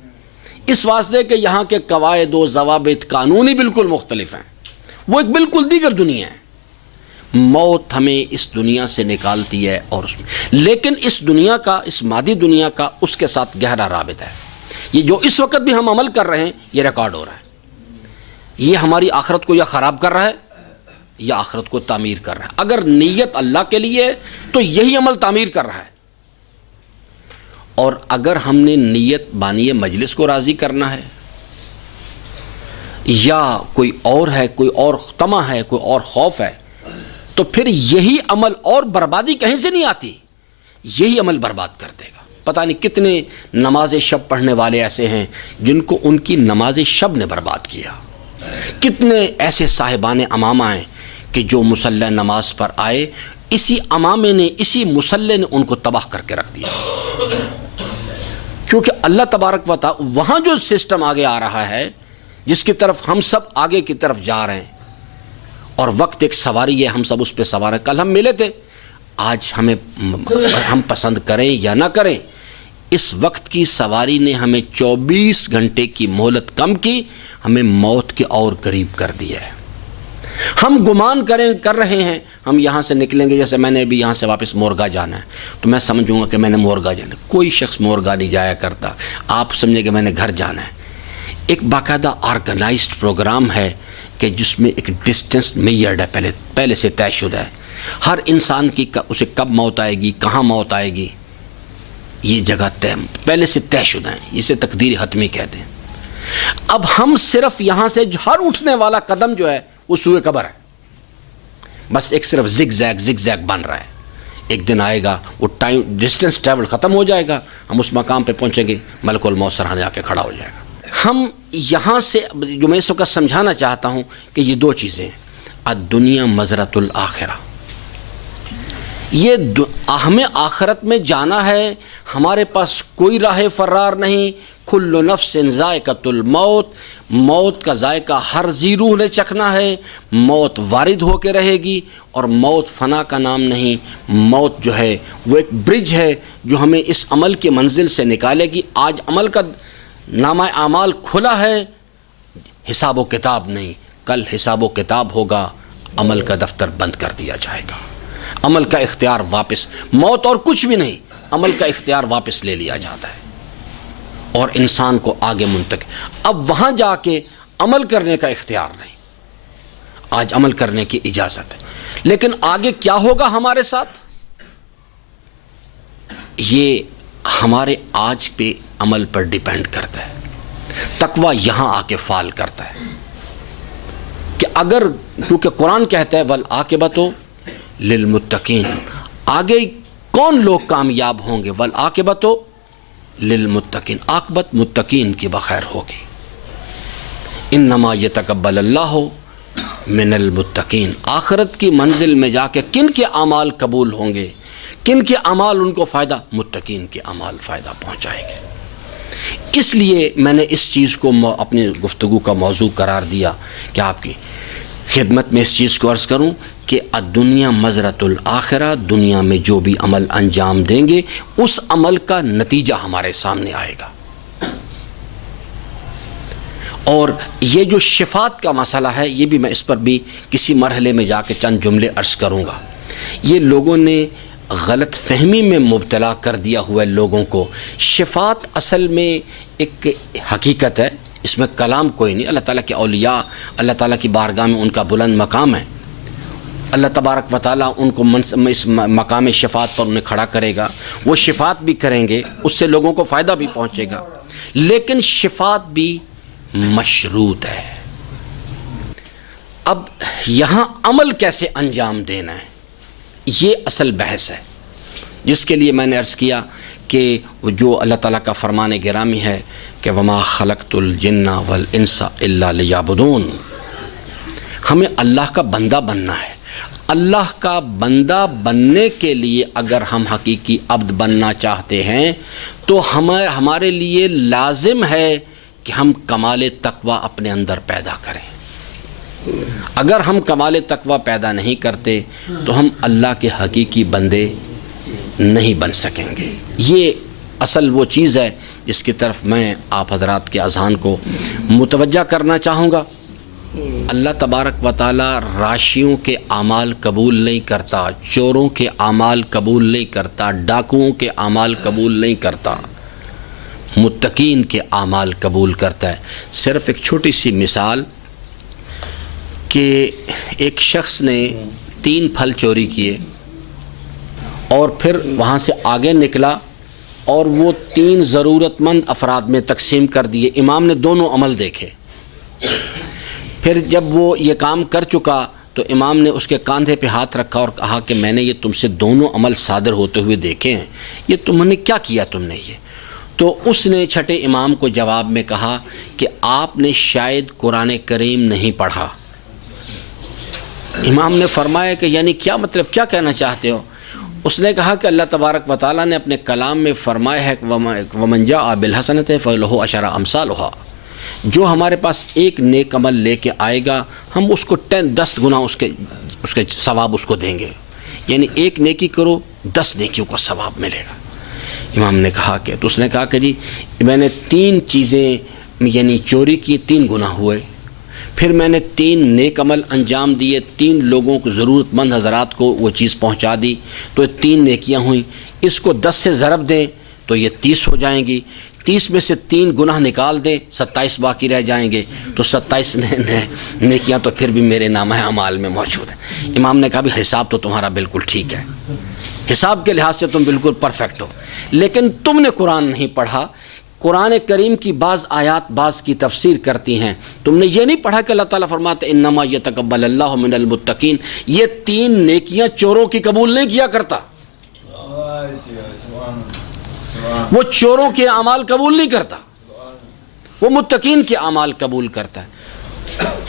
اس واسطے کہ یہاں کے قواعد و ضوابط قانونی بالکل مختلف ہیں، وہ ایک بالکل دیگر دنیا ہے۔ موت ہمیں اس دنیا سے نکالتی ہے اور لیکن اس دنیا کا، اس مادی دنیا کا اس کے ساتھ گہرا رابط ہے۔ یہ جو اس وقت بھی ہم عمل کر رہے ہیں یہ ریکارڈ ہو رہا ہے، یہ ہماری آخرت کو یا خراب کر رہا ہے یا آخرت کو تعمیر کر رہا ہے۔ اگر نیت اللہ کے لیے ہے تو یہی عمل تعمیر کر رہا ہے، اور اگر ہم نے نیت بانی مجلس کو راضی کرنا ہے یا کوئی اور ہے، کوئی اور طمع ہے، کوئی اور خوف ہے، تو پھر یہی عمل، اور بربادی کہیں سے نہیں آتی، یہی عمل برباد کر دے گا۔ پتہ نہیں کتنے نماز شب پڑھنے والے ایسے ہیں جن کو ان کی نماز شب نے برباد کیا، کتنے ایسے صاحبان امامہ ہیں کہ جو مصلی نماز پر آئے، اسی امامے نے، اسی مصلی نے ان کو تباہ کر کے رکھ دیا، کیونکہ اللہ تبارک و تعالی وہاں جو سسٹم آگے آ رہا ہے جس کی طرف ہم سب آگے کی طرف جا رہے ہیں، اور وقت ایک سواری ہے، ہم سب اس پہ سوار ہیں۔ کل ہم ملے تھے، آج ہم پسند کریں یا نہ کریں، اس وقت کی سواری نے ہمیں 24 گھنٹے کی مہلت کم کی، ہمیں موت کے اور قریب کر دیا ہے۔ ہم گمان کر رہے ہیں ہم یہاں سے نکلیں گے، جیسے میں نے بھی یہاں سے واپس مورگا جانا ہے تو میں سمجھوں گا کہ میں نے مورگا جانا ہے۔ کوئی شخص مورگا نہیں جایا کرتا، آپ سمجھیں کہ میں نے گھر جانا ہے۔ ایک باقاعدہ آرگنائزڈ پروگرام ہے کہ جس میں ایک ڈسٹنس میئرڈ ہے، پہلے سے طے شدہ ہے، ہر انسان کی اسے کب موت آئے گی، کہاں موت آئے گی، یہ جگہ پہلے سے طے شدہ ہے، اسے تقدیر حتمی کہتے ہیں۔ اب ہم صرف یہاں سے ہر اٹھنے والا قدم جو ہے وہ سوئے قبر ہے، بس ایک صرف زگ زیگ بن رہا ہے۔ ایک دن آئے گا، وہ ٹائم ڈسٹنس ٹریول ختم ہو جائے گا، ہم اس مقام پہ پہنچیں گے، ملک الموت سرحانے آ کے کھڑا ہو جائے گا۔ ہم یہاں سے جو میں اس وقت سمجھانا چاہتا ہوں کہ یہ دو چیزیں ہیں، الدنیا مزرعۃ الآخرہ، یہ ہمیں آخرت میں جانا ہے، ہمارے پاس کوئی راہ فرار نہیں۔ کل نفس ذائقۃ الموت، موت کا ذائقہ ہر ذی روح نے چکھنا ہے، موت وارد ہو کے رہے گی، اور موت فنا کا نام نہیں، موت جو ہے وہ ایک برج ہے جو ہمیں اس عمل کی منزل سے نکالے گی۔ آج عمل کا نامہ اعمال کھلا ہے، حساب و کتاب نہیں، کل حساب و کتاب ہوگا، عمل کا دفتر بند کر دیا جائے گا، عمل کا اختیار واپس، موت اور کچھ بھی نہیں، عمل کا اختیار واپس لے لیا جاتا ہے اور انسان کو آگے منتقل۔ اب وہاں جا کے عمل کرنے کا اختیار نہیں، آج عمل کرنے کی اجازت ہے، لیکن آگے کیا ہوگا ہمارے ساتھ، یہ ہمارے آج پہ عمل پر ڈیپینڈ کرتا ہے۔ تقویٰ یہاں آ کے فعال کرتا ہے کہ اگر، کیونکہ قرآن کہتا ہے والعاقبۃ للمتقین، آگے کون لوگ کامیاب ہوں گے، والعاقبۃ للمتقین، عاقبت متقین کی بخیر ہوگی۔ انما یتقبل اللہ من المتقین، آخرت کی منزل میں جا کے کن کے اعمال قبول ہوں گے، کن کے اعمال ان کو فائدہ، متقین کے اعمال فائدہ پہنچائیں گے۔ اس لیے میں نے اس چیز کو اپنی گفتگو کا موضوع قرار دیا کہ آپ کی خدمت میں اس چیز کو عرض کروں کہ الدنیا مزرعۃ الآخرہ، دنیا میں جو بھی عمل انجام دیں گے اس عمل کا نتیجہ ہمارے سامنے آئے گا۔ اور یہ جو شفاعت کا مسئلہ ہے، یہ بھی میں اس پر بھی کسی مرحلے میں جا کے چند جملے عرض کروں گا۔ یہ لوگوں نے غلط فہمی میں مبتلا کر دیا ہوا ہے لوگوں کو۔ شفاعت اصل میں ایک حقیقت ہے، اس میں کلام کوئی نہیں۔ اللہ تعالیٰ کے اولیاء، اللہ تعالیٰ کی بارگاہ میں ان کا بلند مقام ہے، اللہ تبارک و تعالیٰ ان کو اس مقام شفاعت پر انہیں کھڑا کرے گا، وہ شفاعت بھی کریں گے، اس سے لوگوں کو فائدہ بھی پہنچے گا، لیکن شفاعت بھی مشروط ہے۔ اب یہاں عمل کیسے انجام دینا ہے، یہ اصل بحث ہے، جس کے لیے میں نے عرض کیا کہ جو اللہ تعالیٰ کا فرمان گرامی ہے کہ وما خلقت الجن والانس الا لیعبدون، ہمیں اللہ کا بندہ بننا ہے۔ اللہ کا بندہ بننے کے لیے اگر ہم حقیقی عبد بننا چاہتے ہیں تو ہمارے لیے لازم ہے کہ ہم کمال تقویٰ اپنے اندر پیدا کریں۔ اگر ہم کمال تقویٰ پیدا نہیں کرتے تو ہم اللہ کے حقیقی بندے نہیں بن سکیں گے۔ یہ اصل وہ چیز ہے جس کی طرف میں آپ حضرات کے اذہان کو متوجہ کرنا چاہوں گا۔ اللہ تبارک و تعالی راشیوں کے اعمال قبول نہیں کرتا، چوروں کے اعمال قبول نہیں کرتا، ڈاکوؤں کے اعمال قبول نہیں کرتا، متقین کے اعمال قبول کرتا ہے۔ صرف ایک چھوٹی سی مثال کہ ایک شخص نے 3 پھل چوری کیے اور پھر وہاں سے آگے نکلا اور وہ 3 ضرورت مند افراد میں تقسیم کر دیے۔ امام نے دونوں عمل دیکھے، پھر جب وہ یہ کام کر چکا تو امام نے اس کے کاندھے پہ ہاتھ رکھا اور کہا کہ میں نے یہ تم سے دونوں عمل صادر ہوتے ہوئے دیکھے ہیں، یہ تم نے کیا کیا تم نے یہ؟ تو اس نے چھٹے امام کو جواب میں کہا کہ آپ نے شاید قرآن کریم نہیں پڑھا۔ امام نے فرمایا کہ یعنی کیا مطلب، کیا کہنا چاہتے ہو؟ اس نے کہا کہ اللہ تبارک و تعالیٰ نے اپنے کلام میں فرمایا ہے وَمَنْ جَاءَ بِالْحَسَنَةِ فَلَهُ عَشْرُ أَمْثَالُهَا، جو ہمارے پاس ایک نیک عمل لے کے آئے گا ہم اس کو 10 گنا اس کے ثواب اس کو دیں گے، یعنی ایک نیکی کرو 10 نیکیوں کا ثواب ملے گا۔ امام نے کہا کہ تو اس نے کہا کہ جی میں نے 3 چیزیں یعنی چوری کی، 3 گناہ ہوئے، پھر میں نے 3 نیک عمل انجام دیے، 3 لوگوں کو ضرورت مند حضرات کو وہ چیز پہنچا دی، تو یہ 3 نیکیاں ہوئیں، اس کو 10 سے ضرب دیں تو یہ 30 ہو جائیں گی، 30 میں سے 3 گناہ نکال دیں 27 باقی رہ جائیں گے، تو 27 نیکیاں تو پھر بھی میرے نامہ اعمال میں موجود ہیں۔ امام نے کہا بھی حساب تو تمہارا بالکل ٹھیک ہے، حساب کے لحاظ سے تم بالکل پرفیکٹ ہو، لیکن تم نے قرآن نہیں پڑھا۔ قرآن کریم کی بعض آیات بعض کی تفسیر کرتی ہیں، تم نے یہ نہیں پڑھا کہ اللہ تعالیٰ فرماتے انما یتقبل اللہ من المتقین، یہ 3 نیکیاں چوروں کی قبول نہیں کیا کرتا، وہ چوروں کے اعمال قبول نہیں کرتا، وہ متقین کے اعمال قبول کرتا ہے۔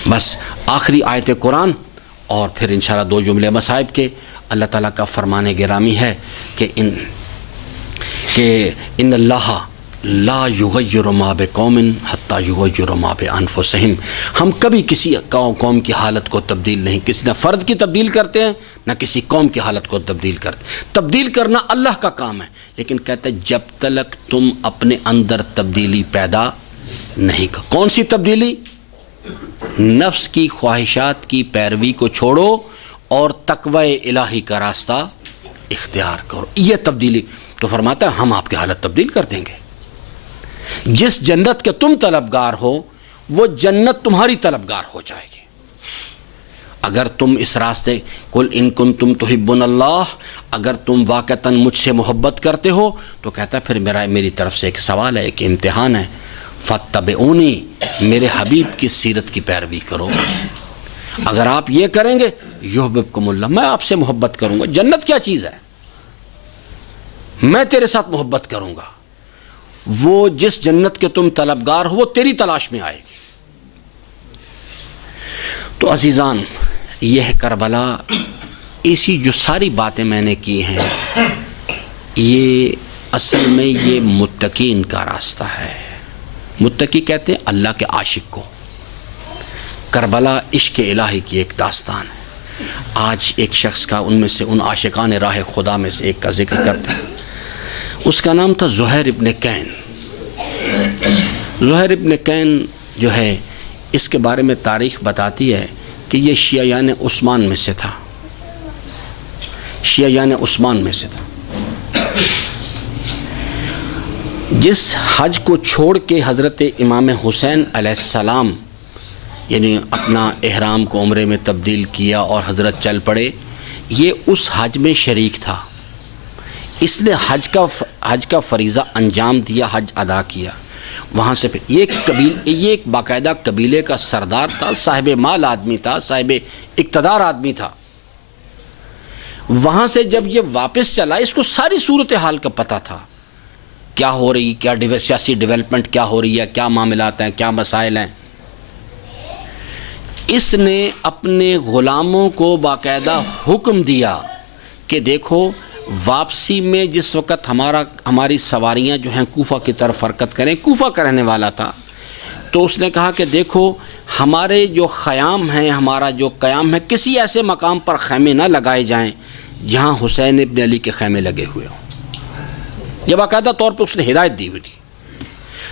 بس آخری آیت قرآن اور پھر انشاءاللہ 2 جملے مصائب کے۔ اللہ تعالیٰ کا فرمان گرامی ہے کہ ان اللہ لا یغیر ما بقوم حتی یغیروا ما بانفسہم، ہم کبھی کسی قوم کی حالت کو تبدیل نہیں، کسی نہ فرد کی تبدیل کرتے ہیں نہ کسی قوم کی حالت کو تبدیل کرتے۔ تبدیل کرنا اللہ کا کام ہے، لیکن کہتے ہیں جب تک تم اپنے اندر تبدیلی پیدا نہیں کر۔ کون سی تبدیلی؟ نفس کی خواہشات کی پیروی کو چھوڑو اور تقوی الہی کا راستہ اختیار کرو، یہ تبدیلی۔ تو فرماتا ہے ہم آپ کی حالت تبدیل کر دیں گے۔ جس جنت کے تم طلبگار ہو وہ جنت تمہاری طلبگار ہو جائے گی اگر تم اس راستے قل ان کنتم تحبون اللہ، اگر تم واقعتاً مجھ سے محبت کرتے ہو تو کہتا ہے پھر میری طرف سے ایک سوال ہے، ایک امتحان ہے، فاتبعونی، میرے حبیب کی سیرت کی پیروی کرو۔ اگر آپ یہ کریں گے یحببکم اللہ، میں آپ سے محبت کروں گا۔ جنت کیا چیز ہے؟ میں تیرے ساتھ محبت کروں گا۔ وہ جس جنت کے تم طلبگار ہو وہ تیری تلاش میں آئے گی۔ تو عزیزان، یہ کربلا، ایسی جو ساری باتیں میں نے کی ہیں، یہ اصل میں یہ متقین کا راستہ ہے۔ متقی کہتے ہیں اللہ کے عاشق کو۔ کربلا عشق الہی کی ایک داستان ہے۔ آج ایک شخص کا ان عاشقان راہ خدا میں سے ایک کا ذکر کرتے ہیں، اس کا نام تھا زہیر ابن کین۔ زہیر ابن کین جو ہے، اس کے بارے میں تاریخ بتاتی ہے کہ یہ شیعیان عثمان میں سے تھا، شیعیان عثمان میں سے تھا۔ جس حج کو چھوڑ کے حضرت امام حسین علیہ السلام یعنی اپنا احرام کو عمرے میں تبدیل کیا اور حضرت چل پڑے، یہ اس حج میں شریک تھا، اس نے حج کا فریضہ انجام دیا، حج ادا کیا۔ وہاں سے پھر یہ ایک باقاعدہ قبیلے کا سردار تھا، صاحب مال آدمی تھا، صاحب اقتدار آدمی تھا۔ وہاں سے جب یہ واپس چلا، اس کو ساری صورتحال کا پتہ تھا، کیا ہو رہی، کیا سیاسی ڈیولپمنٹ کیا ہو رہی ہے، کیا معاملات ہیں، کیا مسائل ہیں۔ اس نے اپنے غلاموں کو باقاعدہ حکم دیا کہ دیکھو واپسی میں جس وقت ہماری سواریاں جو ہیں کوفہ کی طرف حرکت کریں، کوفہ کا رہنے والا تھا، تو اس نے کہا کہ دیکھو ہمارے جو خیام ہیں، ہمارا جو قیام ہے، کسی ایسے مقام پر خیمے نہ لگائے جائیں جہاں حسین ابن علی کے خیمے لگے ہوئے ہوں۔ یہ باقاعدہ طور پہ اس نے ہدایت دی ہوئی تھی.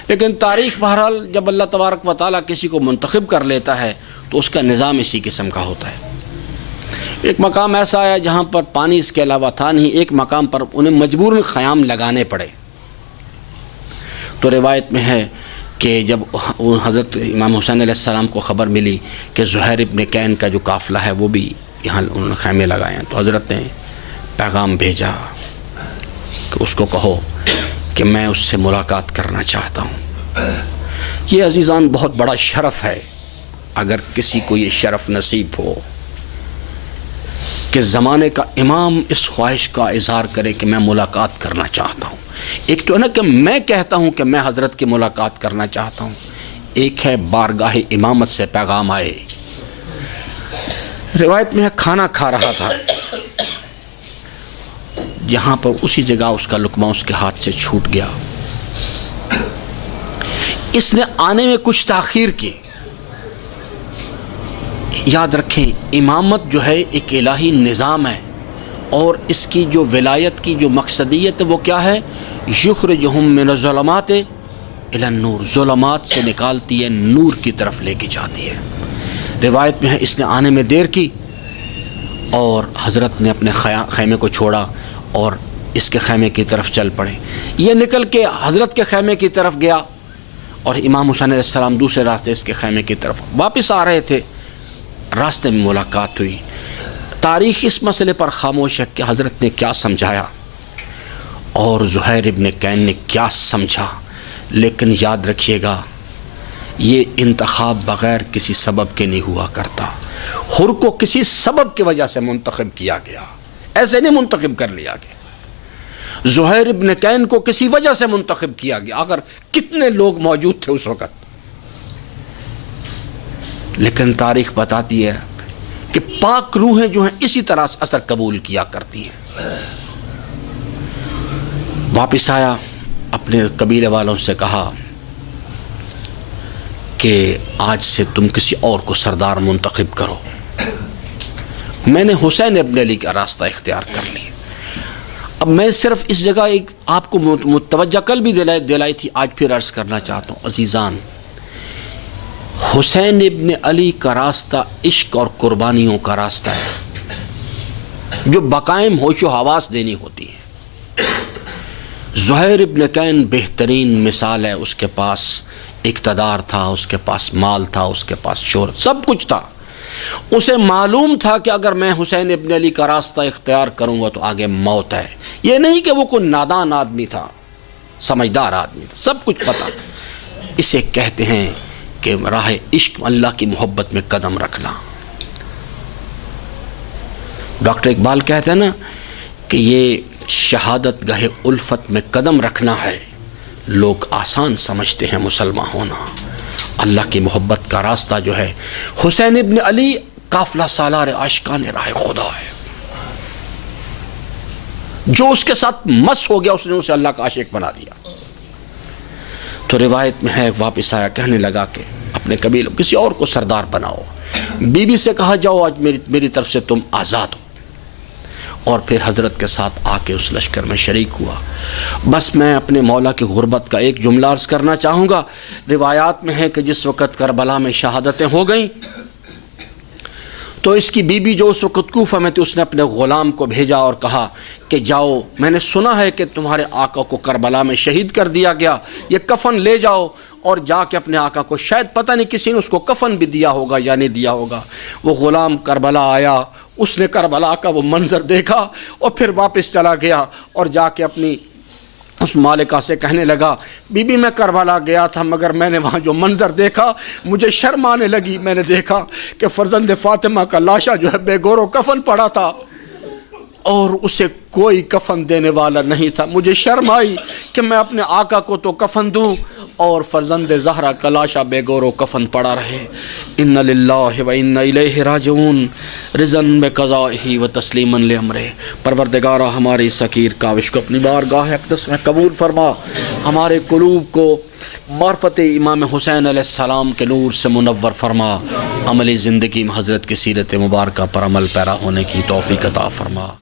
لیکن تاریخ بہرحال جب اللہ تبارک و تعالیٰ کسی کو منتخب کر لیتا ہے تو اس کا نظام اسی قسم کا ہوتا ہے. ایک مقام ایسا آیا جہاں پر پانی اس کے علاوہ تھا نہیں، ایک مقام پر انہیں مجبوراً خیام لگانے پڑے. تو روایت میں ہے کہ جب حضرت امام حسین علیہ السلام کو خبر ملی کہ زہیر ابن کین کا جو قافلہ ہے وہ بھی یہاں انہوں نے خیمے لگائے ہیں، تو حضرت نے پیغام بھیجا کہ اس کو کہو کہ میں اس سے ملاقات کرنا چاہتا ہوں. یہ عزیزان بہت بڑا شرف ہے اگر کسی کو یہ شرف نصیب ہو کہ زمانے کا امام اس خواہش کا اظہار کرے کہ میں ملاقات کرنا چاہتا ہوں. ایک تو ہے نا کہ میں کہتا ہوں کہ میں حضرت کی ملاقات کرنا چاہتا ہوں، ایک ہے بارگاہ امامت سے پیغام آئے. روایت میں ہے کھانا کھا رہا تھا، یہاں پر اسی جگہ اس کا لقمہ اس کے ہاتھ سے چھوٹ گیا. اس نے آنے میں کچھ تاخیر کی. یاد رکھیں امامت جو ہے ایک الہی نظام ہے، اور اس کی جو ولایت کی جو مقصدیت ہے وہ کیا ہے؟ یخرجہم من الظلمات الی النور، ظلمات سے نکالتی ہے نور کی طرف لے کے جاتی ہے. روایت میں ہے اس نے آنے میں دیر کی اور حضرت نے اپنے خیمے کو چھوڑا اور اس کے خیمے کی طرف چل پڑے. یہ نکل کے حضرت کے خیمے کی طرف گیا اور امام حسین علیہ السلام دوسرے راستے اس کے خیمے کی طرف واپس آ رہے تھے. راستے میں ملاقات ہوئی. تاریخ اس مسئلے پر خاموش ہے کہ حضرت نے کیا سمجھایا اور زہیر ابن کین نے کیا سمجھا، لیکن یاد رکھیے گا یہ انتخاب بغیر کسی سبب کے نہیں ہوا کرتا. حر کو کسی سبب کی وجہ سے منتخب کیا گیا، ایسے نہیں منتخب کر لیا گیا. زہیر ابن کین کو کسی وجہ سے منتخب کیا گیا، اگر کتنے لوگ موجود تھے اس وقت. لیکن تاریخ بتاتی ہے کہ پاک روحیں جو ہیں اسی طرح سے اثر قبول کیا کرتی ہیں. واپس آیا، اپنے قبیلے والوں سے کہا کہ آج سے تم کسی اور کو سردار منتخب کرو، میں نے حسین ابن علی کا راستہ اختیار کر لیا. اب میں صرف اس جگہ ایک آپ کو متوجہ کل بھی دلائی تھی، آج پھر عرض کرنا چاہتا ہوں. عزیزان، حسین ابن علی کا راستہ عشق اور قربانیوں کا راستہ ہے جو بقائم ہوش و حواس دینی ہوتی ہے. زہیر ابن کین بہترین مثال ہے. اس کے پاس اقتدار تھا، اس کے پاس مال تھا، اس کے پاس شہرت، سب کچھ تھا. اسے معلوم تھا کہ اگر میں حسین ابن علی کا راستہ اختیار کروں گا تو آگے موت ہے. یہ نہیں کہ وہ کوئی نادان آدمی تھا، سمجھدار آدمی تھا، سب کچھ پتا تھا. اسے کہتے ہیں کہ راہ عشق، اللہ کی محبت میں قدم رکھنا. ڈاکٹر اقبال کہتے ہیں نا کہ یہ شہادت گاہ الفت میں قدم رکھنا ہے. لوگ آسان سمجھتے ہیں مسلمان ہونا. اللہ کی محبت کا راستہ جو ہے، حسین ابن علی قافلہ سالار عاشقان راہ خدا ہے. جو اس کے ساتھ مس ہو گیا اس نے اسے اللہ کا عاشق بنا دیا. تو روایت میں ہے واپس آیا، کہنے لگا کہ اپنے قبیلے کسی اور کو سردار بناؤ. بی بی سے کہا جاؤ آج میری طرف سے تم آزاد ہو. اور پھر حضرت کے ساتھ آ کے اس لشکر میں شریک ہوا. بس میں اپنے مولا کی غربت کا ایک جملہ عرض کرنا چاہوں گا. روایات میں ہے کہ جس وقت کربلا میں شہادتیں ہو گئیں تو اس کی بیوی جو اس وقت کوفہ میں تھی، اس نے اپنے غلام کو بھیجا اور کہا کہ جاؤ، میں نے سنا ہے کہ تمہارے آقا کو کربلا میں شہید کر دیا گیا، یہ کفن لے جاؤ اور جا کے اپنے آقا کو، شاید پتہ نہیں کسی نے اس کو کفن بھی دیا ہوگا یا نہیں دیا ہوگا. وہ غلام کربلا آیا، اس نے کربلا کا وہ منظر دیکھا اور پھر واپس چلا گیا اور جا کے اپنی اس مالکہ سے کہنے لگا، بی بی میں کربلا گیا تھا مگر میں نے وہاں جو منظر دیکھا مجھے شرم آنے لگی. میں نے دیکھا کہ فرزند فاطمہ کا لاشا جو ہے بے گور و کفن پڑا تھا اور اسے کوئی کفن دینے والا نہیں تھا. مجھے شرم آئی کہ میں اپنے آقا کو تو کفن دوں اور فرزند زہرا کا لاشا بے گور و کفن پڑا رہے. ان للہ و انا الیہ راجعون، رضاً بقضائہ و تسلیما لامرہ. پروردگارا ہماری سکیر کاوش کو اپنی بارگاہ اقدس میں قبول فرما. ہمارے قلوب کو معرفت امام حسین علیہ السلام کے نور سے منور فرما. عملی زندگی میں حضرت کی سیرت مبارکہ پر عمل پیرا ہونے کی توفیق عطا فرما.